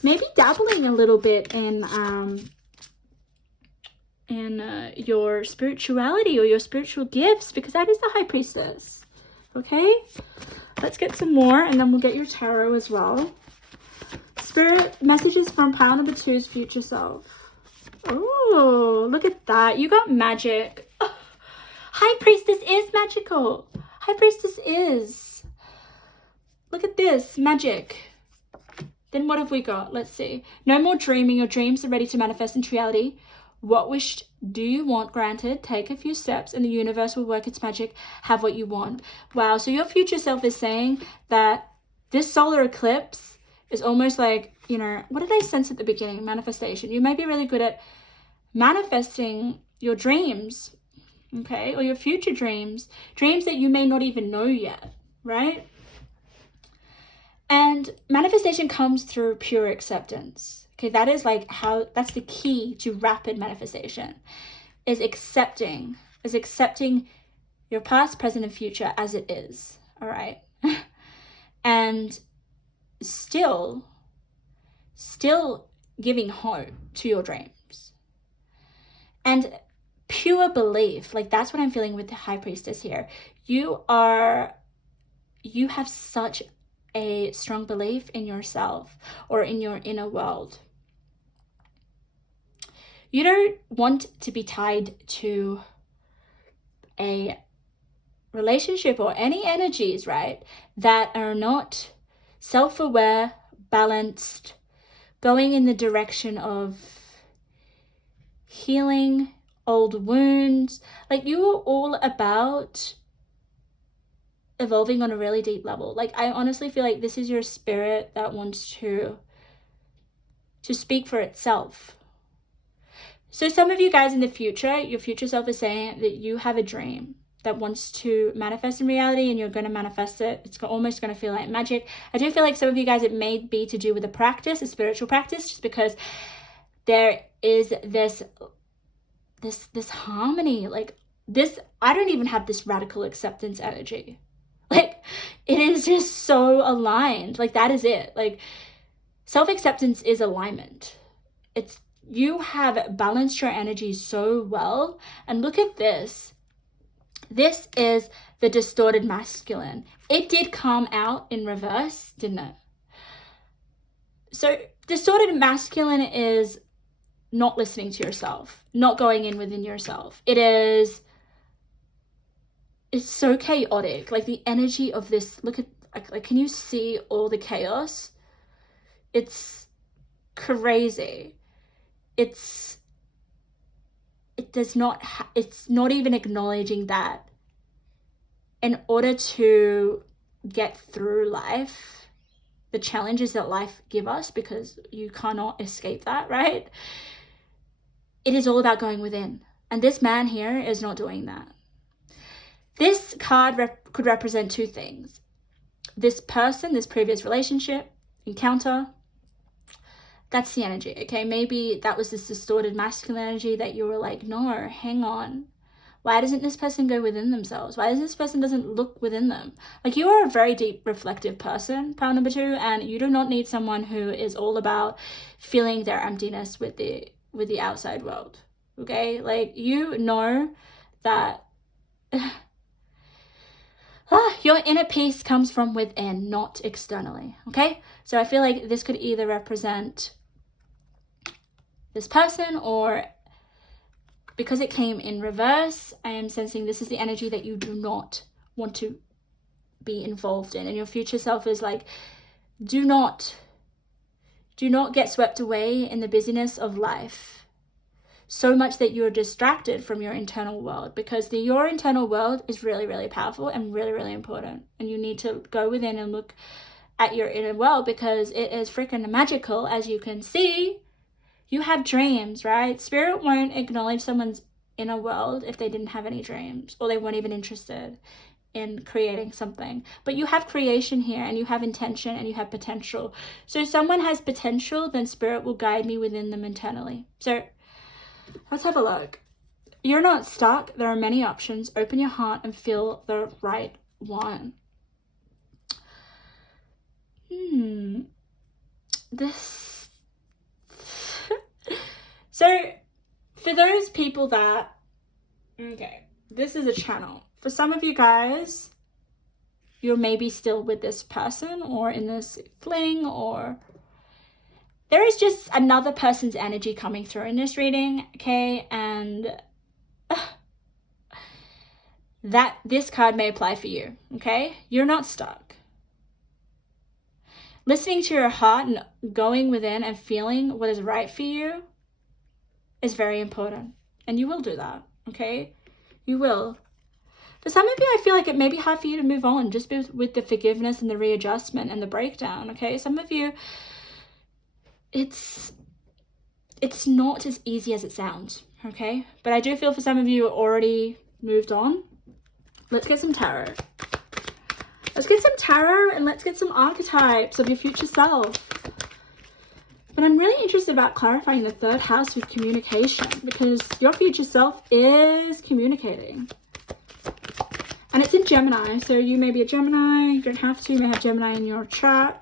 Maybe dabbling a little bit in your spirituality or your spiritual gifts, because that is the high priestess. Okay, let's get some more and then we'll get your tarot as well. Spirit messages from pile number 2's future self. Oh, look at that. You got magic. Oh, high priestess is magical. High priestess is. Look at this, magic. Then what have we got? Let's see. No more dreaming. Your dreams are ready to manifest into reality. What wish do you want granted? Take a few steps and the universe will work its magic. Have what you want. Wow. So your future self is saying that this solar eclipse is almost like, you know, what did I sense at the beginning? Manifestation. You may be really good at manifesting your dreams, okay? Or your future dreams. Dreams that you may not even know yet, right? And manifestation comes through pure acceptance. Okay, that is like that's the key to rapid manifestation, is accepting your past, present, and future as it is, all right? And still giving hope to your dreams. And pure belief, like that's what I'm feeling with the high priestess here. You have such a strong belief in yourself or in your inner world. You don't want to be tied to a relationship or any energies, right, that are not self-aware, balanced, going in the direction of healing old wounds. Like, you are all about evolving on a really deep level. Like, I honestly feel like this is your spirit that wants to speak for itself. So some of you guys in the future, your future self is saying that you have a dream. that wants to manifest in reality, and you're going to manifest it. It's almost going to feel like magic. I do feel like some of you guys, it may be to do with a practice, a spiritual practice, just because there is this harmony. Like this, I don't even have this radical acceptance energy. Like it is just so aligned. Like that is it. Like self-acceptance is alignment. It's, you have balanced your energy so well. And look at this. This is the distorted masculine. It did come out in reverse, didn't it? So distorted masculine is not listening to yourself, not going in within yourself. It's so chaotic. Like the energy of this, look at, like, can you see all the chaos? It's crazy. It's not even acknowledging that in order to get through life, the challenges that life give us, because you cannot escape that, right? It is all about going within. And this man here is not doing that. This card could represent two things. This person, this previous relationship, encounter, that's the energy, okay? Maybe that was this distorted masculine energy that you were like, no, hang on. Why doesn't this person go within themselves? Why does this person doesn't look within them? Like you are a very deep reflective person, pile number 2, and you do not need someone who is all about filling their emptiness with the outside world, okay? Like you know that your inner peace comes from within, not externally, okay? So I feel like this could either represent this person, or because it came in reverse, I am sensing this is the energy that you do not want to be involved in. And your future self is like, do not get swept away in the busyness of life so much that you're distracted from your internal world, because your internal world is really, really powerful and really, really important. And you need to go within and look at your inner world, because it is freaking magical. As you can see, you have dreams, right? Spirit won't acknowledge someone's inner world if they didn't have any dreams, or they weren't even interested in creating something. But you have creation here, and you have intention, and you have potential. So if someone has potential, then Spirit will guide me within them internally. So let's have a look. You're not stuck. There are many options. Open your heart and feel the right one. So for those people that, okay, this is a channel. For some of you guys, you're maybe still with this person or in this fling, or there is just another person's energy coming through in this reading, okay? And that this card may apply for you, okay? You're not stuck. Listening to your heart and going within and feeling what is right for you is very important. And you will do that, okay? You will. For some of you, I feel like it may be hard for you to move on just with the forgiveness and the readjustment and the breakdown, okay? Some of you, it's not as easy as it sounds, okay? But I do feel for some of you already moved on. Let's get some tarot. Let's get some tarot, and let's get some archetypes of your future self. But I'm really interested about clarifying the 3rd house with communication, because your future self is communicating. And it's in Gemini, so you may be a Gemini. You don't have to. You may have Gemini in your chart.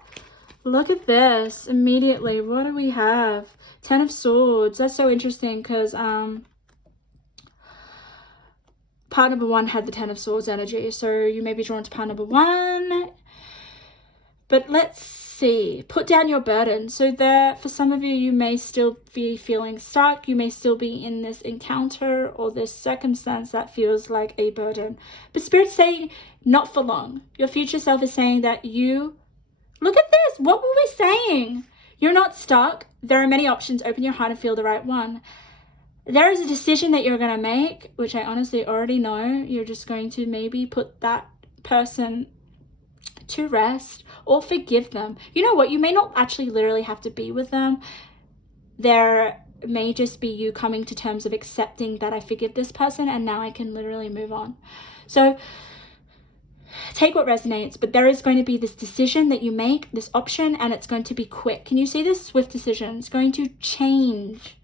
Look at this immediately. What do we have? 10 of Swords. That's so interesting, because part number 1 had the 10 of Swords energy, so you may be drawn to part number 1. But let's see. Put down your burden. So there, for some of you, you may still be feeling stuck. You may still be in this encounter or this circumstance that feels like a burden. But Spirit's saying not for long. Your future self is saying that you, look at this. What were we saying? You're not stuck. There are many options. Open your heart and feel the right one. There is a decision that you're going to make, which I honestly already know. You're just going to maybe put that person to rest or forgive them. You know what? You may not actually literally have to be with them. There may just be you coming to terms of accepting that I forgive this person and now I can literally move on. So take what resonates, but there is going to be this decision that you make, this option, and it's going to be quick. Can you see this swift decision? It's going to change.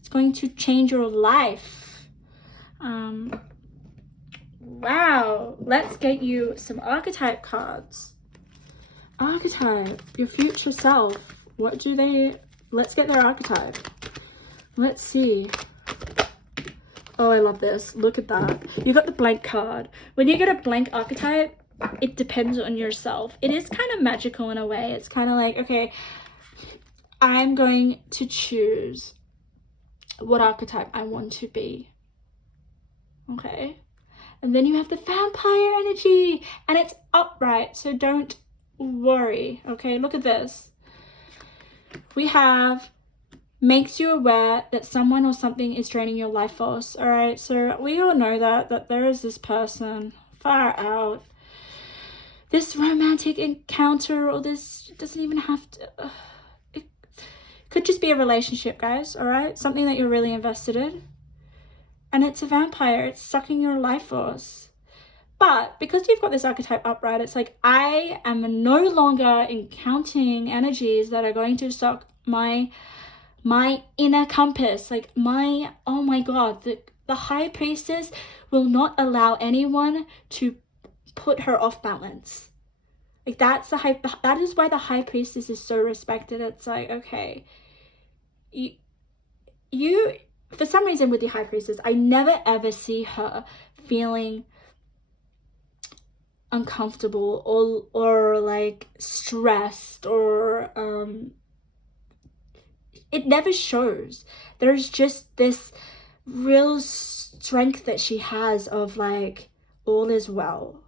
It's going to change your life. Wow. Let's get you some archetype cards. Archetype, your future self. What do they... Let's get their archetype. Let's see. Oh, I love this. Look at that. You got the blank card. When you get a blank archetype, it depends on yourself. It is kind of magical in a way. It's kind of like, okay, I'm going to choose what archetype I want to be. Okay. And then you have the vampire energy, and it's upright, so don't worry. Okay, look at this. We have makes you aware that someone or something is draining your life force. All right, so we all know that there is this person far out, this romantic encounter, or this doesn't even have to, it could just be a relationship, guys. All right, something that you're really invested in, and it's a vampire. It's sucking your life force. But because you've got this archetype upright, it's like, I am no longer encountering energies that are going to suck my inner compass. Like oh my God, the high priestess will not allow anyone to put her off balance. Like that is why the high priestess is so respected. It's like, okay, you for some reason with the high priestess, I never ever see her feeling uncomfortable or like stressed, or it never shows. There's just this real strength that she has of like, all is well.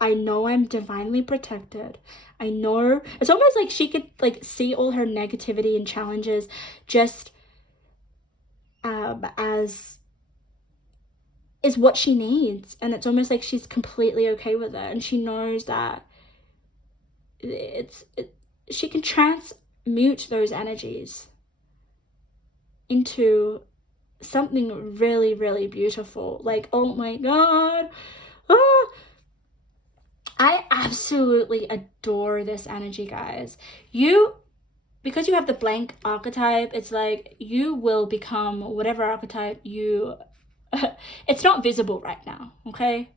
I know I'm divinely protected. I know, it's almost like she could like see all her negativity and challenges just as is what she needs, and it's almost like she's completely okay with it, and she knows that she can transmute those energies into something really, really beautiful. Like, oh my God, I absolutely adore this energy, guys. Because you have the blank archetype, it's like you will become whatever archetype you it's not visible right now, okay?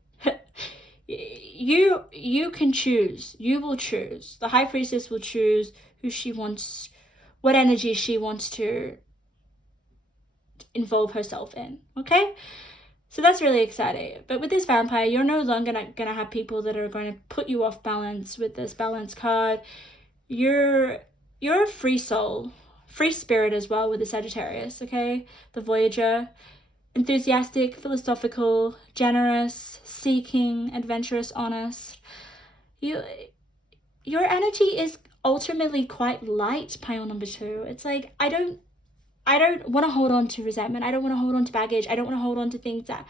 You can choose. You will choose. The high priestess will choose who she wants, what energy she wants to involve herself in, okay? So that's really exciting. But with this vampire, you're no longer gonna have people that are going to put you off balance with this balance card. You're a free soul, free spirit as well with the Sagittarius, okay? The Voyager. Enthusiastic, philosophical, generous, seeking, adventurous, honest. Your energy is ultimately quite light, pile number 2. It's like, I don't want to hold on to resentment. I don't want to hold on to baggage. I don't want to hold on to things that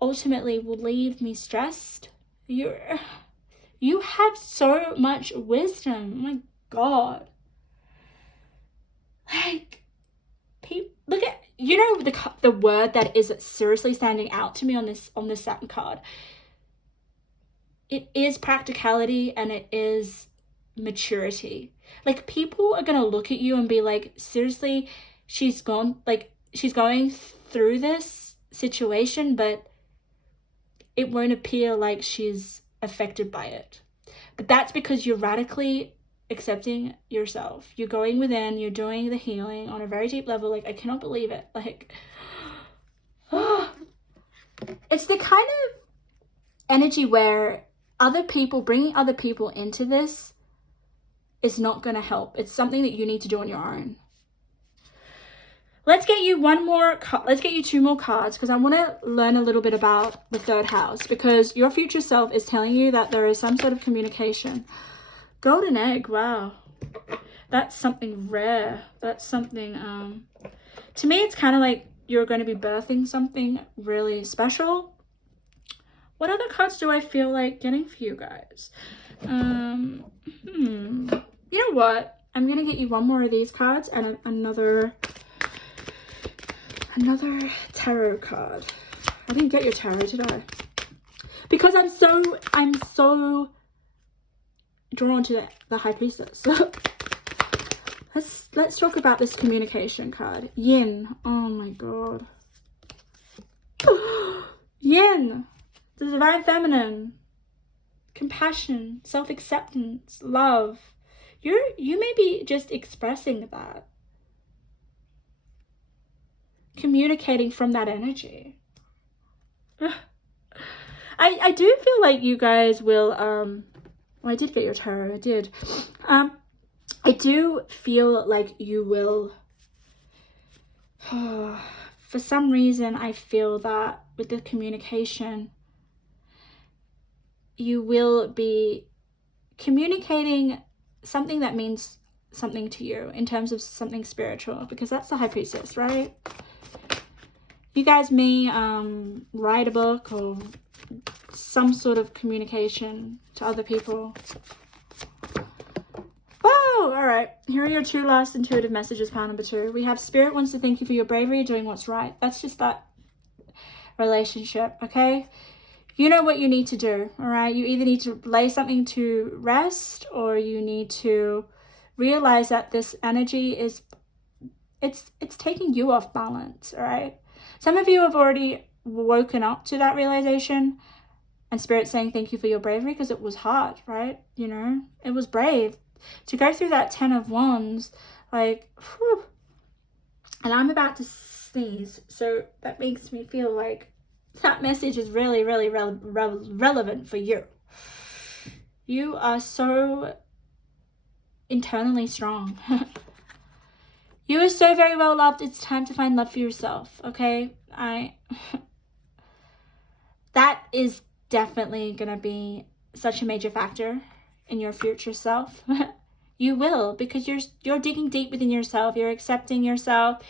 ultimately will leave me stressed. You have so much wisdom. Oh my God. Like, look at, you know, the word that is seriously standing out to me on this Saturn card. It is practicality, and it is maturity. Like, people are gonna look at you and be like, seriously, she's going through this situation, but it won't appear like she's affected by it. But that's because you're radically accepting yourself. You're going within, you're doing the healing on a very deep level. Like, I cannot believe it. Like, it's the kind of energy where bringing other people into this is not going to help. It's something that you need to do on your own. Let's get you let's get you 2 more cards, because I want to learn a little bit about the 3rd house, because your future self is telling you that there is some sort of communication. Golden egg, wow. That's something rare. That's something, to me, it's kind of like you're going to be birthing something really special. What other cards do I feel like getting for you guys? You know what? I'm going to get you one more of these cards and another tarot card. I didn't get your tarot, did I? because I'm so drawn to the High Priestess. Let's talk about this communication card. Yin. Oh my god. Yin. The divine feminine. Compassion, self-acceptance, love. You may be just expressing that. Communicating from that energy. I do feel like you guys will well, I did get your tarot, I did. I do feel like you will for some reason I feel that with the communication you will be communicating something that means something to you in terms of something spiritual, because that's the High Priestess, right? You guys may write a book or some sort of communication to other people. Whoa! All right, here are your 2 last intuitive messages, pile number 2. We have Spirit wants to thank you for your bravery, doing what's right. That's just that relationship, okay? You know what you need to do, all right? You either need to lay something to rest, or you need to realize that this energy is, it's taking you off balance, all right? Some of you have already woken up to that realization, and Spirit's saying thank you for your bravery, because it was hard, right? You know, it was brave to go through that 10 of Wands, like, whew. And I'm about to sneeze, so that makes me feel like that message is really, really relevant for you. You are so internally strong. You are so very well loved. It's time to find love for yourself, okay? That is definitely going to be such a major factor in your future self. You will, because you're digging deep within yourself. You're accepting yourself.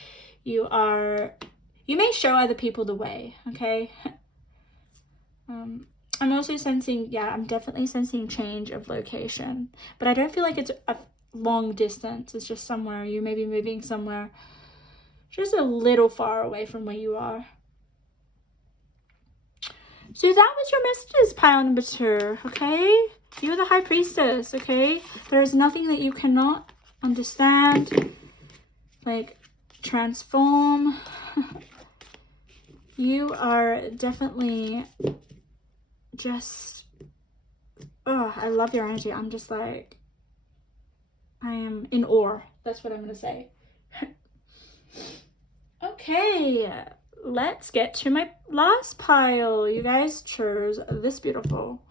You may show other people the way, okay? I'm also sensing, I'm definitely sensing change of location. But I don't feel like it's a long distance. It's just somewhere. You may be moving somewhere just a little far away from where you are. So that was your messages, pile number 2, okay? You're the High Priestess, okay? There is nothing that you cannot understand, like, transform. You are definitely just, oh, I love your energy. I'm just like, I am in awe. That's what I'm going to say. Okay, let's get to my last pile. You guys chose this beautiful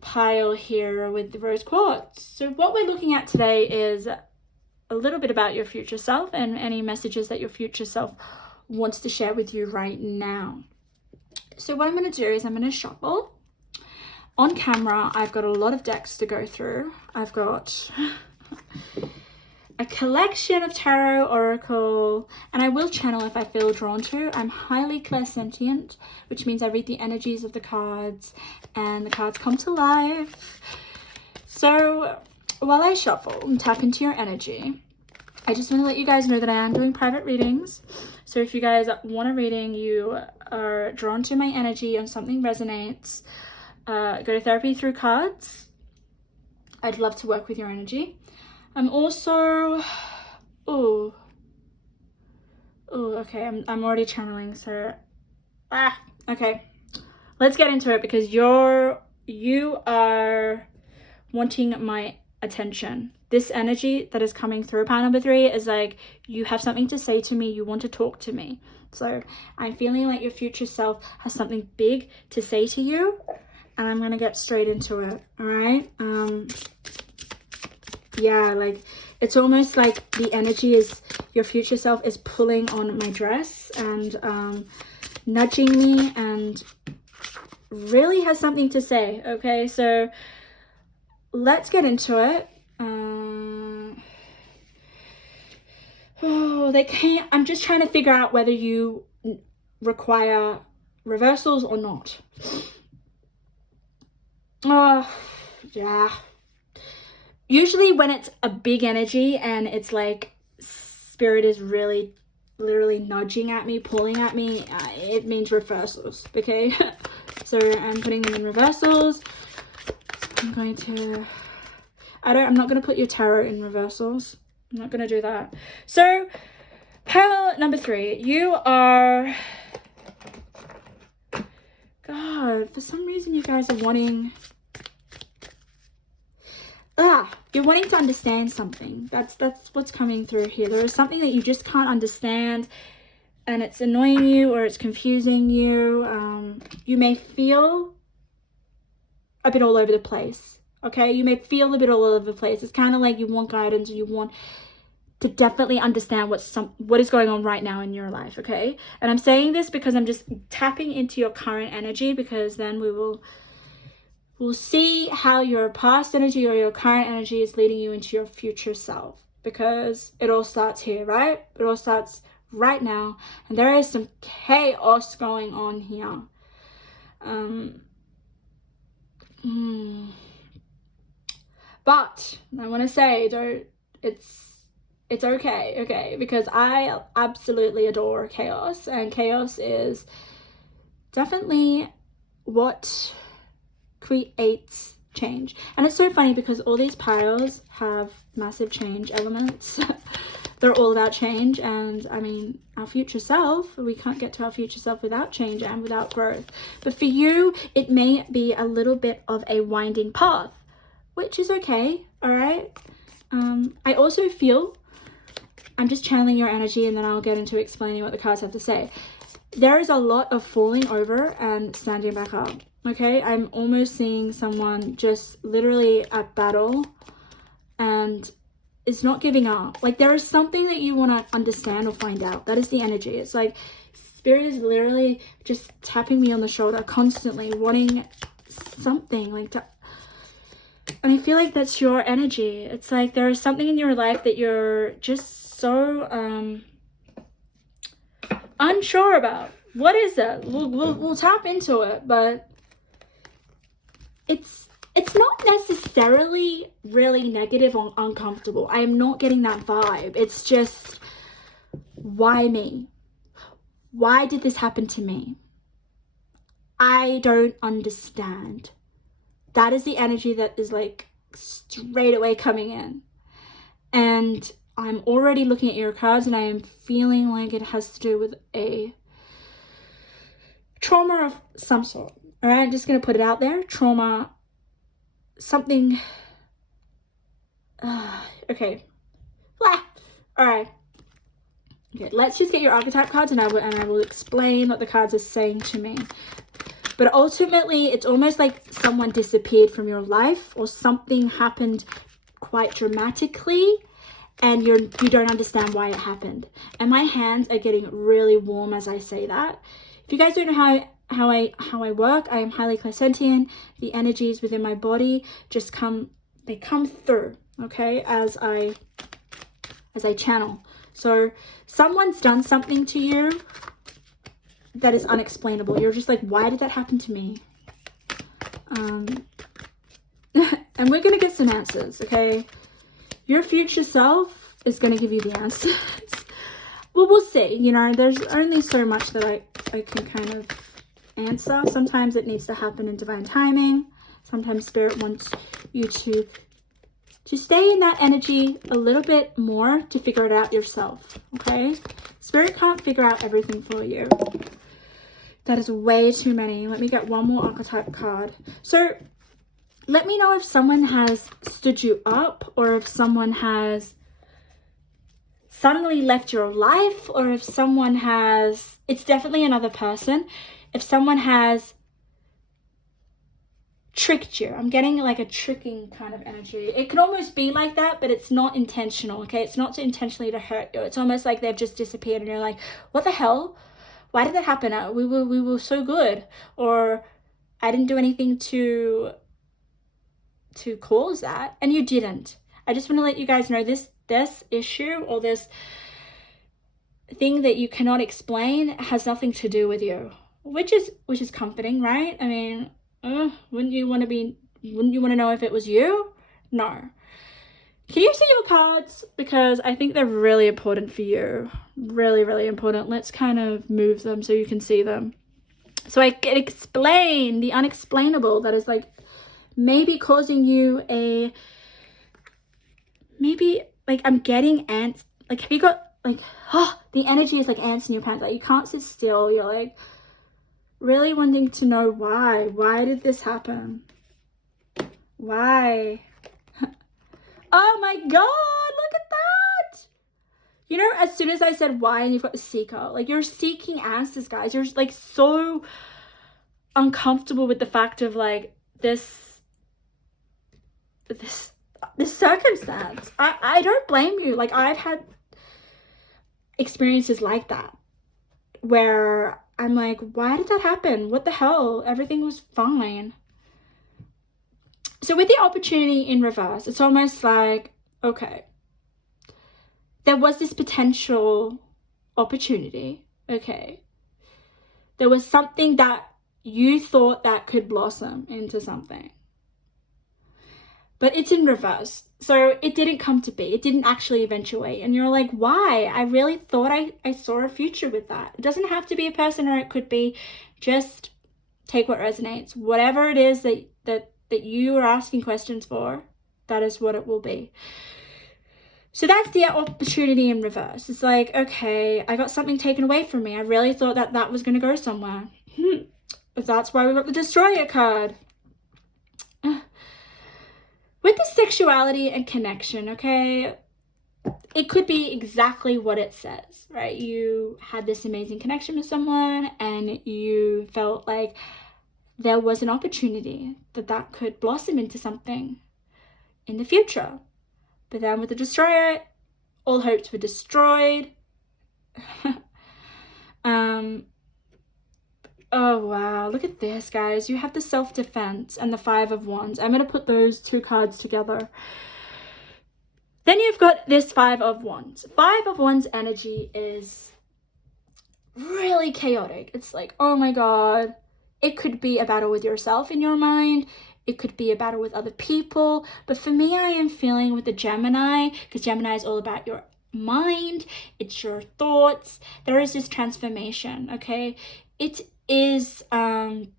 pile here with the rose quartz. So what we're looking at today is a little bit about your future self and any messages that your future self wants to share with you right now. So what I'm going to do is I'm going to shuffle. On camera, I've got a lot of decks to go through. I've got a collection of tarot, oracle, and I will channel if I feel drawn to. I'm highly clairsentient, which means I read the energies of the cards and the cards come to life. So while I shuffle and tap into your energy, I just want to let you guys know that I am doing private readings. So if you guys want a reading, you are drawn to my energy and something resonates, go to therapy through cards. I'd love to work with your energy. I'm also, okay, I'm already channeling, so, okay. Let's get into it, because you are wanting my attention. This energy that is coming through pile number 3 is like, you have something to say to me, you want to talk to me. So I'm feeling like your future self has something big to say to you, and I'm gonna get straight into it. All right. Yeah, like it's almost like the energy is, your future self is pulling on my dress and nudging me and really has something to say. Okay, so let's get into it. I'm just trying to figure out whether you require reversals or not. Yeah. Usually when it's a big energy and it's like spirit is really literally nudging at me, pulling at me, it means reversals, okay? So I'm putting them in reversals. I'm not going to put your tarot in reversals. I'm not going to do that. So pile number 3, you are, God, for some reason you guys are wanting, you're wanting to understand something. That's what's coming through here. There is something that you just can't understand, and it's annoying you or it's confusing you. You may feel a bit all over the place. Okay, you may feel a bit all over the place. It's kind of like you want guidance, or you want to definitely understand what is going on right now in your life. Okay, and I'm saying this because I'm just tapping into your current energy, because then we'll see how your past energy or your current energy is leading you into your future self, because it all starts here, right? It all starts right now, and there is some chaos going on here. But I want to say, it's okay, because I absolutely adore chaos, and chaos is definitely what creates change. And it's so funny because all these piles have massive change elements. They're all about change, and I mean, our future self, we can't get to our future self without change and without growth. But for you, it may be a little bit of a winding path, which is okay. All right. I also feel, I'm just channeling your energy, and then I'll get into explaining what the cards have to say. There is a lot of falling over and standing back up. Okay, I'm almost seeing someone just literally at battle and is not giving up. Like, there is something that you want to understand or find out. That is the energy. It's like Spirit is literally just tapping me on the shoulder constantly, wanting something like to. And I feel like that's your energy. It's like there is something in your life that you're just so unsure about. What is it? We'll tap into it, but it's not necessarily really negative or uncomfortable. I am not getting that vibe. It's just, why me? Why did this happen to me? I don't understand. That is the energy that is like straight away coming in. And I'm already looking at your cards, and I am feeling like it has to do with a trauma of some sort. All right, I'm just going to put it out there. Trauma, something. Okay. Blah. All right. Okay, let's just get your archetype cards, and I will explain what the cards are saying to me. But ultimately, it's almost like someone disappeared from your life, or something happened quite dramatically, and you don't understand why it happened. And my hands are getting really warm as I say that. If you guys don't know how I work, I am highly clairsentient. The energies within my body just come through, okay, as I channel. So someone's done something to you that is unexplainable. You're just like, why did that happen to me? And we're gonna get some answers, okay? Your future self is gonna give you the answers. Well, we'll see. You know, there's only so much that I can kind of answer. Sometimes it needs to happen in divine timing. Sometimes Spirit wants you to stay in that energy a little bit more to figure it out yourself, okay? Spirit can't figure out everything for you. That is way too many. Let me get one more archetype card. So let me know if someone has stood you up, or if someone has suddenly left your life, or if someone has, it's definitely another person. If someone has tricked you. I'm getting like a tricking kind of energy. It can almost be like that, but it's not intentional, okay? It's not intentionally to hurt you. It's almost like they've just disappeared, and you're like, what the hell? Why did that happen? We were so good, or I didn't do anything to cause that, and you didn't. I just want to let you guys know this issue, or this thing that you cannot explain, has nothing to do with you, which is comforting, right? I mean, wouldn't you want to know if it was you? No. Can you see your cards? Because I think they're really important for you. Really, really important. Let's kind of move them so you can see them. So I can explain the unexplainable that is like maybe causing you maybe like I'm getting ants. Like, have you got like, the energy is like ants in your pants. Like you can't sit still. You're like really wanting to know why. Why did this happen? Why? Oh my God, look at that. You know, as soon as I said why and you've got the seeker, like you're seeking answers, guys. You're like so uncomfortable with the fact of like this circumstance. I don't blame you. Like I've had experiences like that where I'm like, why did that happen? What the hell? Everything was fine. So with the opportunity in reverse, it's almost like, okay, there was this potential opportunity. Okay. There was something that you thought that could blossom into something. But it's in reverse. So it didn't come to be. It didn't actually eventuate. And you're like, why? I really thought I saw a future with that. It doesn't have to be a person, or it could be just take what resonates. Whatever it is that you are asking questions for, that is what it will be. So that's the opportunity in reverse. It's like, okay, I got something taken away from me. I really thought that was going to go somewhere. That's why we got the Destroyer card. With the sexuality and connection, okay, it could be exactly what it says, right? You had this amazing connection with someone and you felt like there was an opportunity that could blossom into something in the future. But then with the Destroyer, all hopes were destroyed. Oh, wow. Look at this, guys. You have the self-defense and the Five of Wands. I'm going to put those two cards together. Then you've got this Five of Wands. Five of Wands energy is really chaotic. It's like, oh my God. It could be a battle with yourself in your mind. It could be a battle with other people. But for me, I am feeling with the Gemini, because Gemini is all about your mind. It's your thoughts. There is this transformation, okay? It is, I'm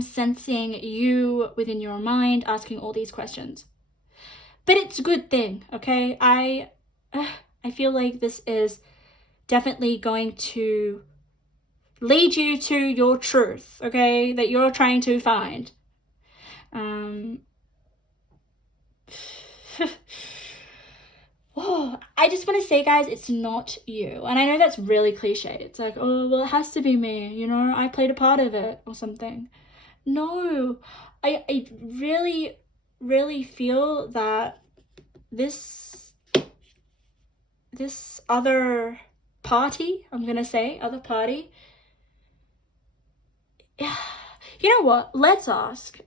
sensing you within your mind asking all these questions. But it's a good thing, okay? I feel like this is definitely going to lead you to your truth, okay? That you're trying to find. Oh, I just want to say, guys, it's not you. And I know that's really cliche. It's like, oh, well, it has to be me. You know, I played a part of it or something. No, I really, really feel that this other party, I'm going to say, other party, you know what? Let's ask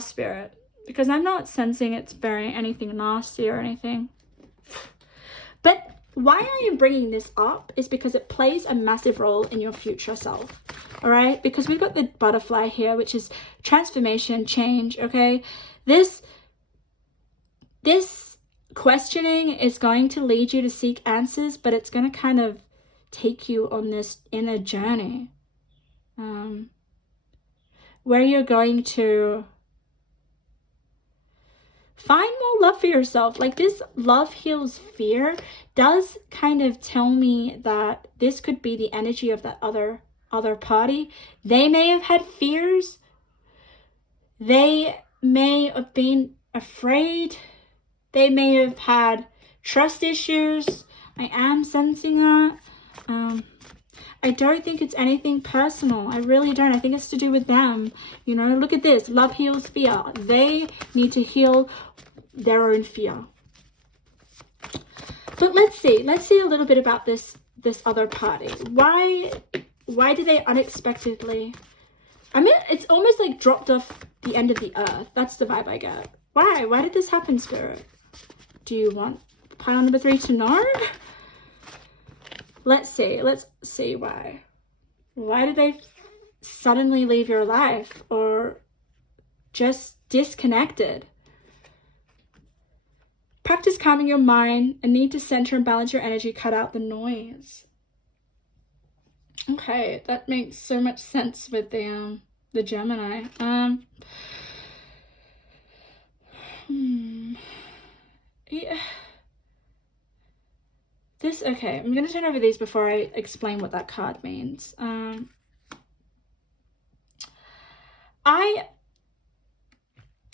Spirit, because I'm not sensing it's very anything nasty or anything. But why I am bringing this up is because it plays a massive role in your future self, all right? Because we've got the butterfly here, which is transformation, change, okay? This questioning is going to lead you to seek answers, but it's going to kind of take you on this inner journey, where you're going to find more love for yourself. Like, this love heals fear does kind of tell me that this could be the energy of that other party. They may have had fears. They may have been afraid. They may have had trust issues. I am sensing that. I don't think it's anything personal. I really don't. I think it's to do with them. You know, look at this. Love heals fear. They need to heal their own fear. But let's see a little bit about this other party. Why do they unexpectedly, I mean, it's almost like dropped off the end of the earth. That's the vibe I get. Why did this happen, Spirit? Do you want pile number 3 to know? Let's see why. Why did they suddenly leave your life, or just disconnected? Practice calming your mind and need to center and balance your energy, cut out the noise. Okay, that makes so much sense with the Gemini. Yeah. Okay, I'm gonna turn over these before I explain what that card means. I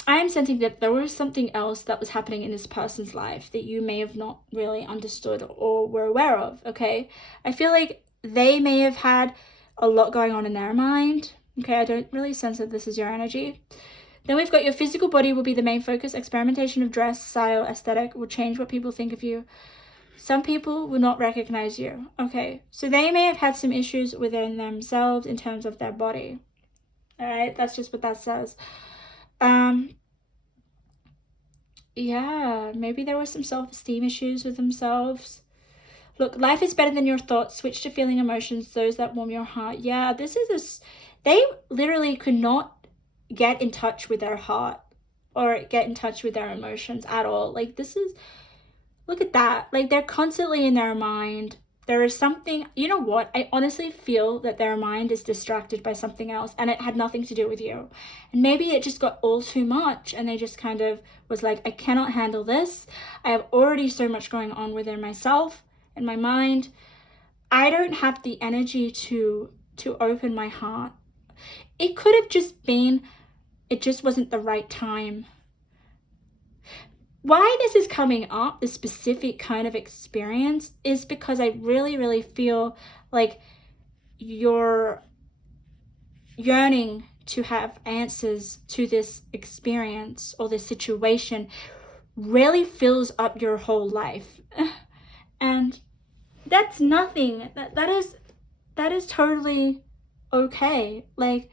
am sensing that there was something else that was happening in this person's life that you may have not really understood or were aware of, okay? I feel like they may have had a lot going on in their mind, okay? I don't really sense that this is your energy. Then we've got your physical body will be the main focus. Experimentation of dress, style, aesthetic will change what people think of you. Some people will not recognize you, okay? So they may have had some issues within themselves in terms of their body, all right? That's just what that says. Yeah, maybe there was some self-esteem issues with themselves. Look, life is better than your thoughts. Switch to feeling emotions, those that warm your heart. Yeah, this is they literally could not get in touch with their heart or get in touch with their emotions at all. Like, this is, look at that. Like, they're constantly in their mind. There is something, you know what? I honestly feel that their mind is distracted by something else and it had nothing to do with you. And maybe it just got all too much and they just kind of was like, I cannot handle this. I have already so much going on within myself and my mind. I don't have the energy to open my heart. It could have just been, it just wasn't the right time. Why this is coming up, this specific kind of experience, is because I really, really feel like you're yearning to have answers to this experience or this situation really fills up your whole life. And that's nothing. That is totally okay. Like,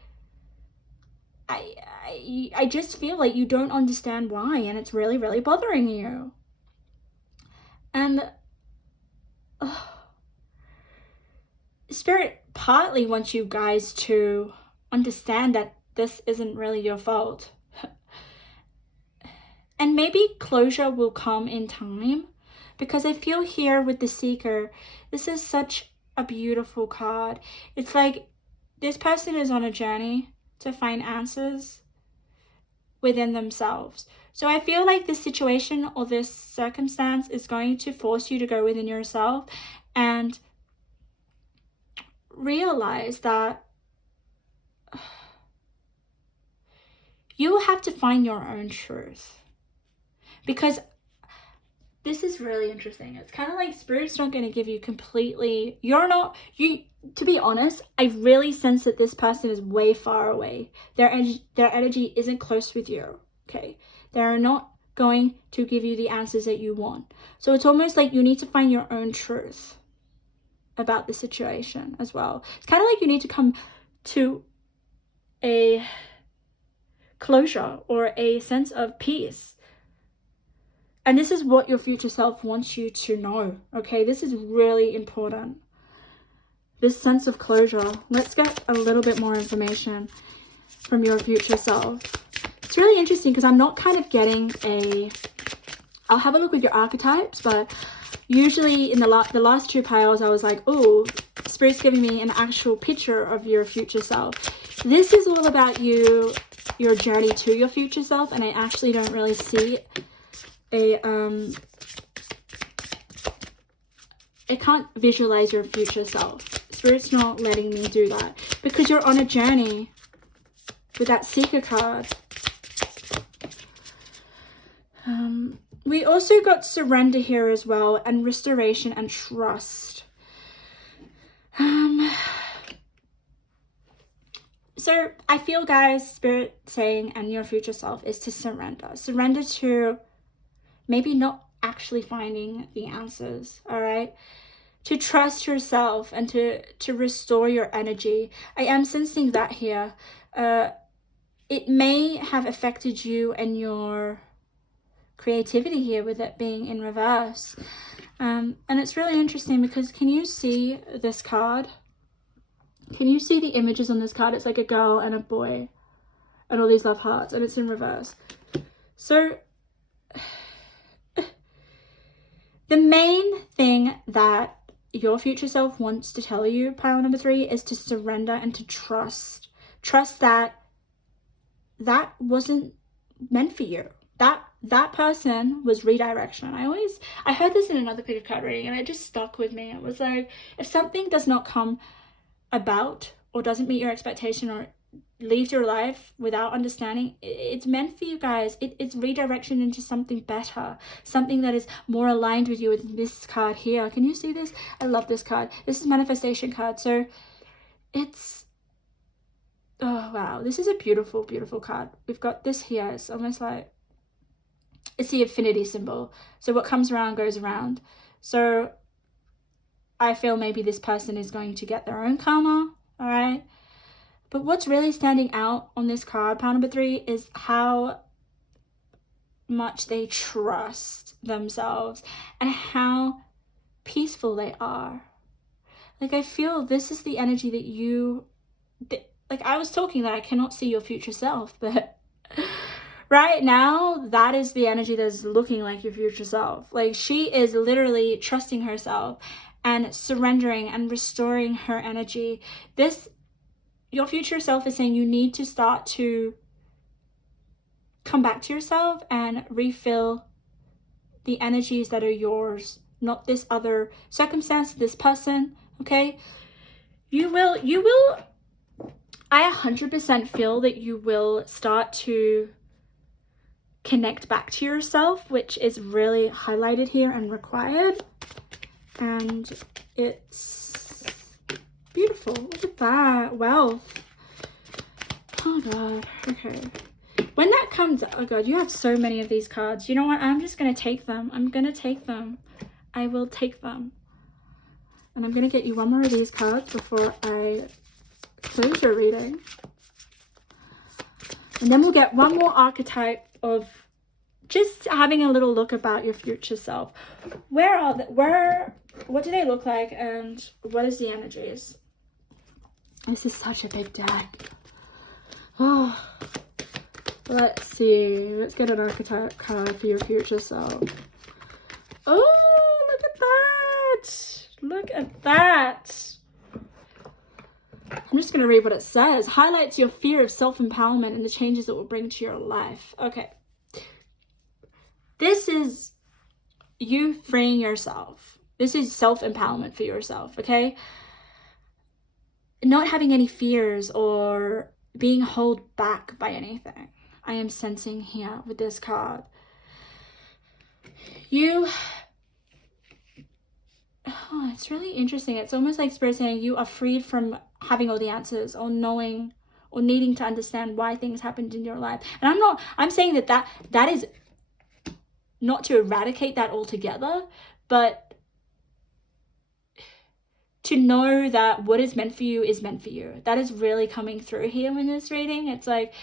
I just feel like you don't understand why, and it's really, really bothering you. And Spirit partly wants you guys to understand that this isn't really your fault. And maybe closure will come in time, because I feel here with the Seeker, this is such a beautiful card. It's like this person is on a journey to find answers within themselves. So I feel like this situation or this circumstance is going to force you to go within yourself and realize that you will have to find your own truth. Because this is really interesting. It's kind of like Spirit's not going to give you completely, to be honest, I really sense that this person is way far away. Their energy isn't close with you, okay? They're not going to give you the answers that you want. So it's almost like you need to find your own truth about the situation as well. It's kind of like you need to come to a closure or a sense of peace. And this is what your future self wants you to know, okay? This is really important. This sense of closure. Let's get a little bit more information from your future self. It's really interesting because I'm not kind of getting I'll have a look with your archetypes, but usually in the last two piles, I was like, oh, Spirit's giving me an actual picture of your future self. This is all about you, your journey to your future self, and I actually don't really see I can't visualize your future self. Spirit's not letting me do that because you're on a journey with that Seeker card. We also got surrender here as well, and restoration and trust. So I feel, guys, Spirit saying, and your future self is to surrender. Surrender to maybe not actually finding the answers, all right? To trust yourself and to restore your energy. I am sensing that here. It may have affected you and your creativity here with it being in reverse. And it's really interesting because can you see this card? Can you see the images on this card? It's like a girl and a boy and all these love hearts, and it's in reverse. So the main thing that your future self wants to tell you, pile number 3, is to surrender and to trust. Trust that wasn't meant for you. That person was redirection. I heard this in another pick of card reading, and it just stuck with me. It was like, if something does not come about or doesn't meet your expectation or leaves your life without understanding, it's meant for you guys. It's redirection into something better, something that is more aligned with you. With this card here, can you see this? I love this card. This is manifestation card. So it's, oh wow, this is a beautiful, beautiful card. We've got this here. It's almost like, it's the infinity symbol. So what comes around goes around. So I feel maybe this person is going to get their own karma, all right? But what's really standing out on this card, pile number 3, is how much they trust themselves and how peaceful they are. Like, I feel this is the energy that you, like I was talking that I cannot see your future self, but right now, that is the energy that is looking like your future self. Like, she is literally trusting herself and surrendering and restoring her energy. Your future self is saying you need to start to come back to yourself and refill the energies that are yours, not this other circumstance, this person, okay? You will, I 100% feel that you will start to connect back to yourself, which is really highlighted here and required. And it's beautiful. Look at that. Wealth. Oh god. Okay. When that comes, oh god, you have so many of these cards. You know what? I'm just going to take them. I'm going to take them. I will take them. And I'm going to get you one more of these cards before I close your reading. And then we'll get one more archetype of just having a little look about your future self. What do they look like, and what is the energies? This is such a big deck. Oh, let's see. Let's get an archetype card for your future self. Oh, look at that. Look at that. I'm just going to read what it says. Highlights your fear of self-empowerment and the changes it will bring to your life. Okay. This is you freeing yourself. This is self-empowerment for yourself, okay? Not having any fears or being held back by anything. I am sensing here with this card. It's really interesting. It's almost like Spirit saying you are freed from having all the answers or knowing or needing to understand why things happened in your life. And I'm saying that is not to eradicate that altogether, but to know that what is meant for you is meant for you. That is really coming through here in this reading. It's like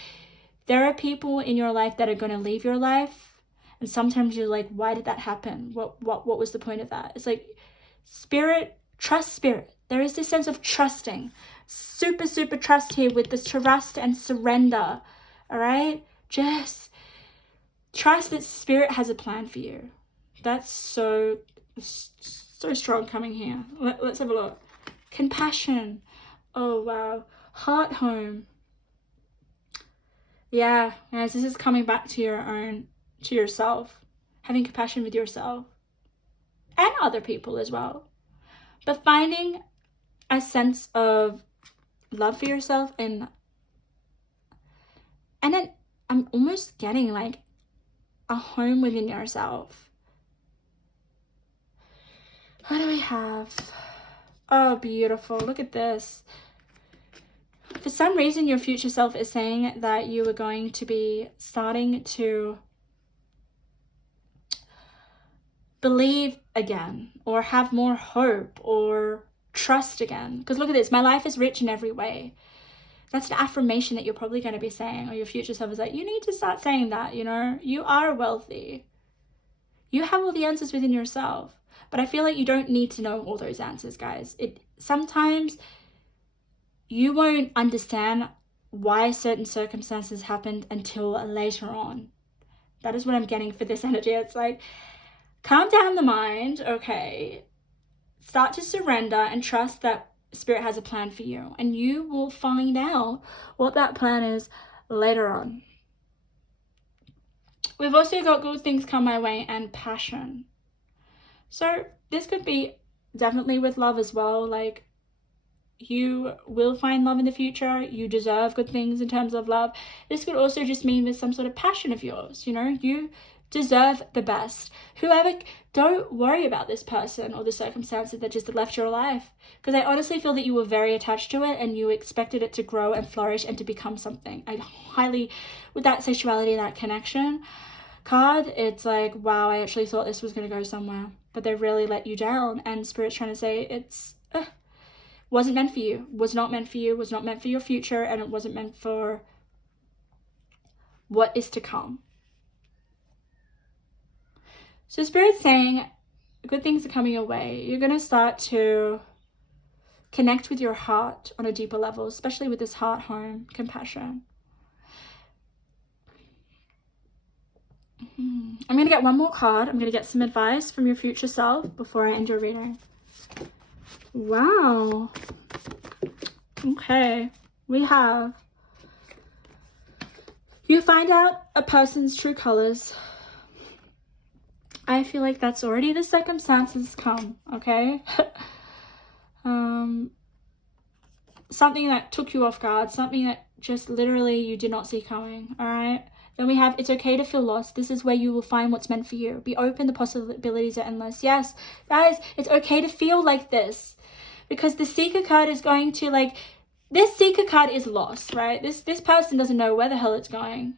there are people in your life that are going to leave your life, and sometimes you're like, why did that happen? What was the point of that? It's like Spirit, trust Spirit. There is this sense of trusting, super trust here with this trust and surrender. All right, just trust that Spirit has a plan for you. That's so strong coming here. Let's have a look. Compassion. Oh wow. Heart home. Yeah, guys, this is coming back to yourself. Having compassion with yourself and other people as well. But finding a sense of love for yourself, and then I'm almost getting like a home within yourself. What do we have? Oh, beautiful. Look at this. For some reason, your future self is saying that you are going to be starting to believe again, or have more hope, or trust again. Because look at this. My life is rich in every way. That's an affirmation that you're probably going to be saying, or your future self is like, you need to start saying that, you know? You are wealthy. You have all the answers within yourself. But I feel like you don't need to know all those answers, guys. Sometimes you won't understand why certain circumstances happened until later on. That is what I'm getting for this energy. It's like, calm down the mind, okay? start to surrender and trust that Spirit has a plan for you, and you will find out what that plan is later on. We've also got good things come my way and passion. So this could be definitely with love as well. Like, you will find love in the future. You deserve good things in terms of love. This could also just mean with some sort of passion of yours. You know, you deserve the best. Whoever, don't worry about this person or the circumstances that just left your life, because I honestly feel that you were very attached to it and you expected it to grow and flourish and to become something. I highly, with that sexuality, that connection card, it's like, wow, I actually thought this was going to go somewhere, but they really let you down. And Spirit's trying to say it's wasn't meant for you, was not meant for you, was not meant for your future, and it wasn't meant for what is to come. So Spirit's saying good things are coming your way. You're going to start to connect with your heart on a deeper level, especially with this heart home compassion. I'm going to get one more card. I'm going to get some advice from your future self before I end your reading. Wow. Okay. We have, you find out a person's true colors. I feel like that's already the circumstances come, okay? Something that took you off guard, something that just literally you did not see coming, all right? Then we have, it's okay to feel lost. This is where you will find what's meant for you. Be open, the possibilities are endless. Yes, guys, it's okay to feel like this, because the Seeker card is going to, like, this Seeker card is lost, right? This person doesn't know where the hell it's going.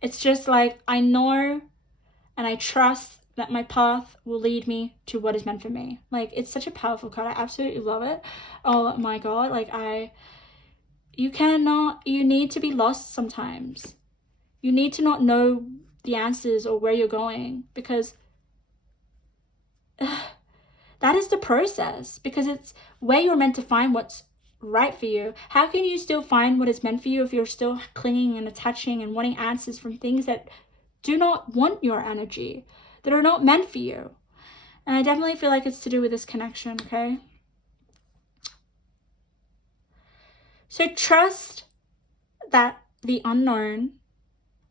It's just like, I know and I trust that my path will lead me to what is meant for me. Like, it's such a powerful card. I absolutely love it. Oh my God. Like, you need to be lost sometimes. You need to not know the answers or where you're going, because that is the process, because it's where you're meant to find what's right for you. How can you still find what is meant for you if you're still clinging and attaching and wanting answers from things that do not want your energy, that are not meant for you? And I definitely feel like it's to do with this connection, okay? So trust that the unknown,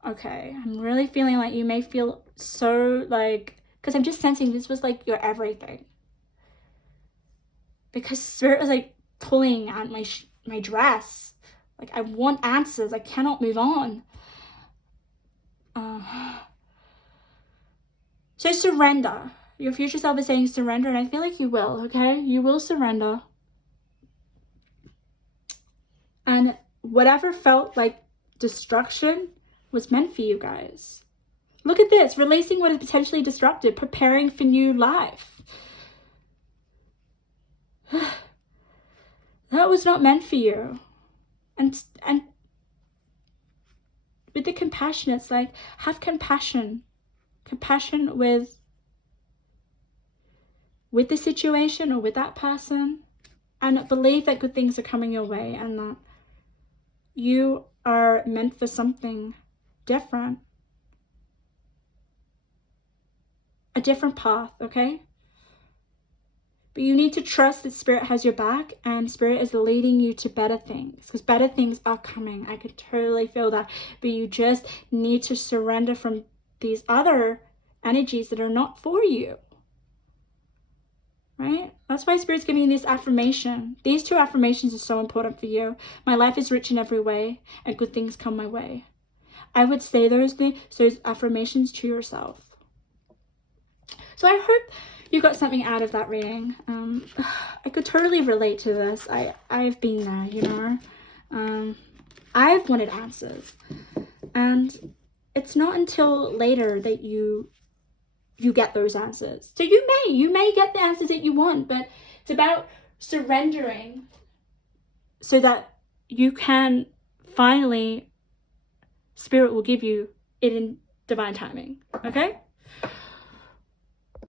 okay, I'm really feeling like you may feel so, like, because I'm just sensing this was like your everything. Because Spirit was like pulling at my dress. Like, I want answers. I cannot move on. So surrender. Your future self is saying surrender, and I feel like you will, okay? You will surrender. And whatever felt like destruction was meant for you guys. Look at this. Releasing what is potentially destructive. Preparing for new life. That was not meant for you. And with the compassion, it's like, have compassion. Compassion with the situation or with that person. And believe that good things are coming your way, and that you are meant for something different. A different path, okay? But you need to trust that Spirit has your back, and Spirit is leading you to better things, because better things are coming. I could totally feel that. But you just need to surrender from these other energies that are not for you. Right? That's why Spirit's giving you this affirmation. These two affirmations are so important for you. My life is rich in every way, and good things come my way. I would say those affirmations to yourself. So I hope you got something out of that reading. I could totally relate to this. I've been there, you know. I've wanted answers. And it's not until later that you get those answers. So you may get the answers that you want, but it's about surrendering so that you can finally, Spirit will give you it in divine timing, okay?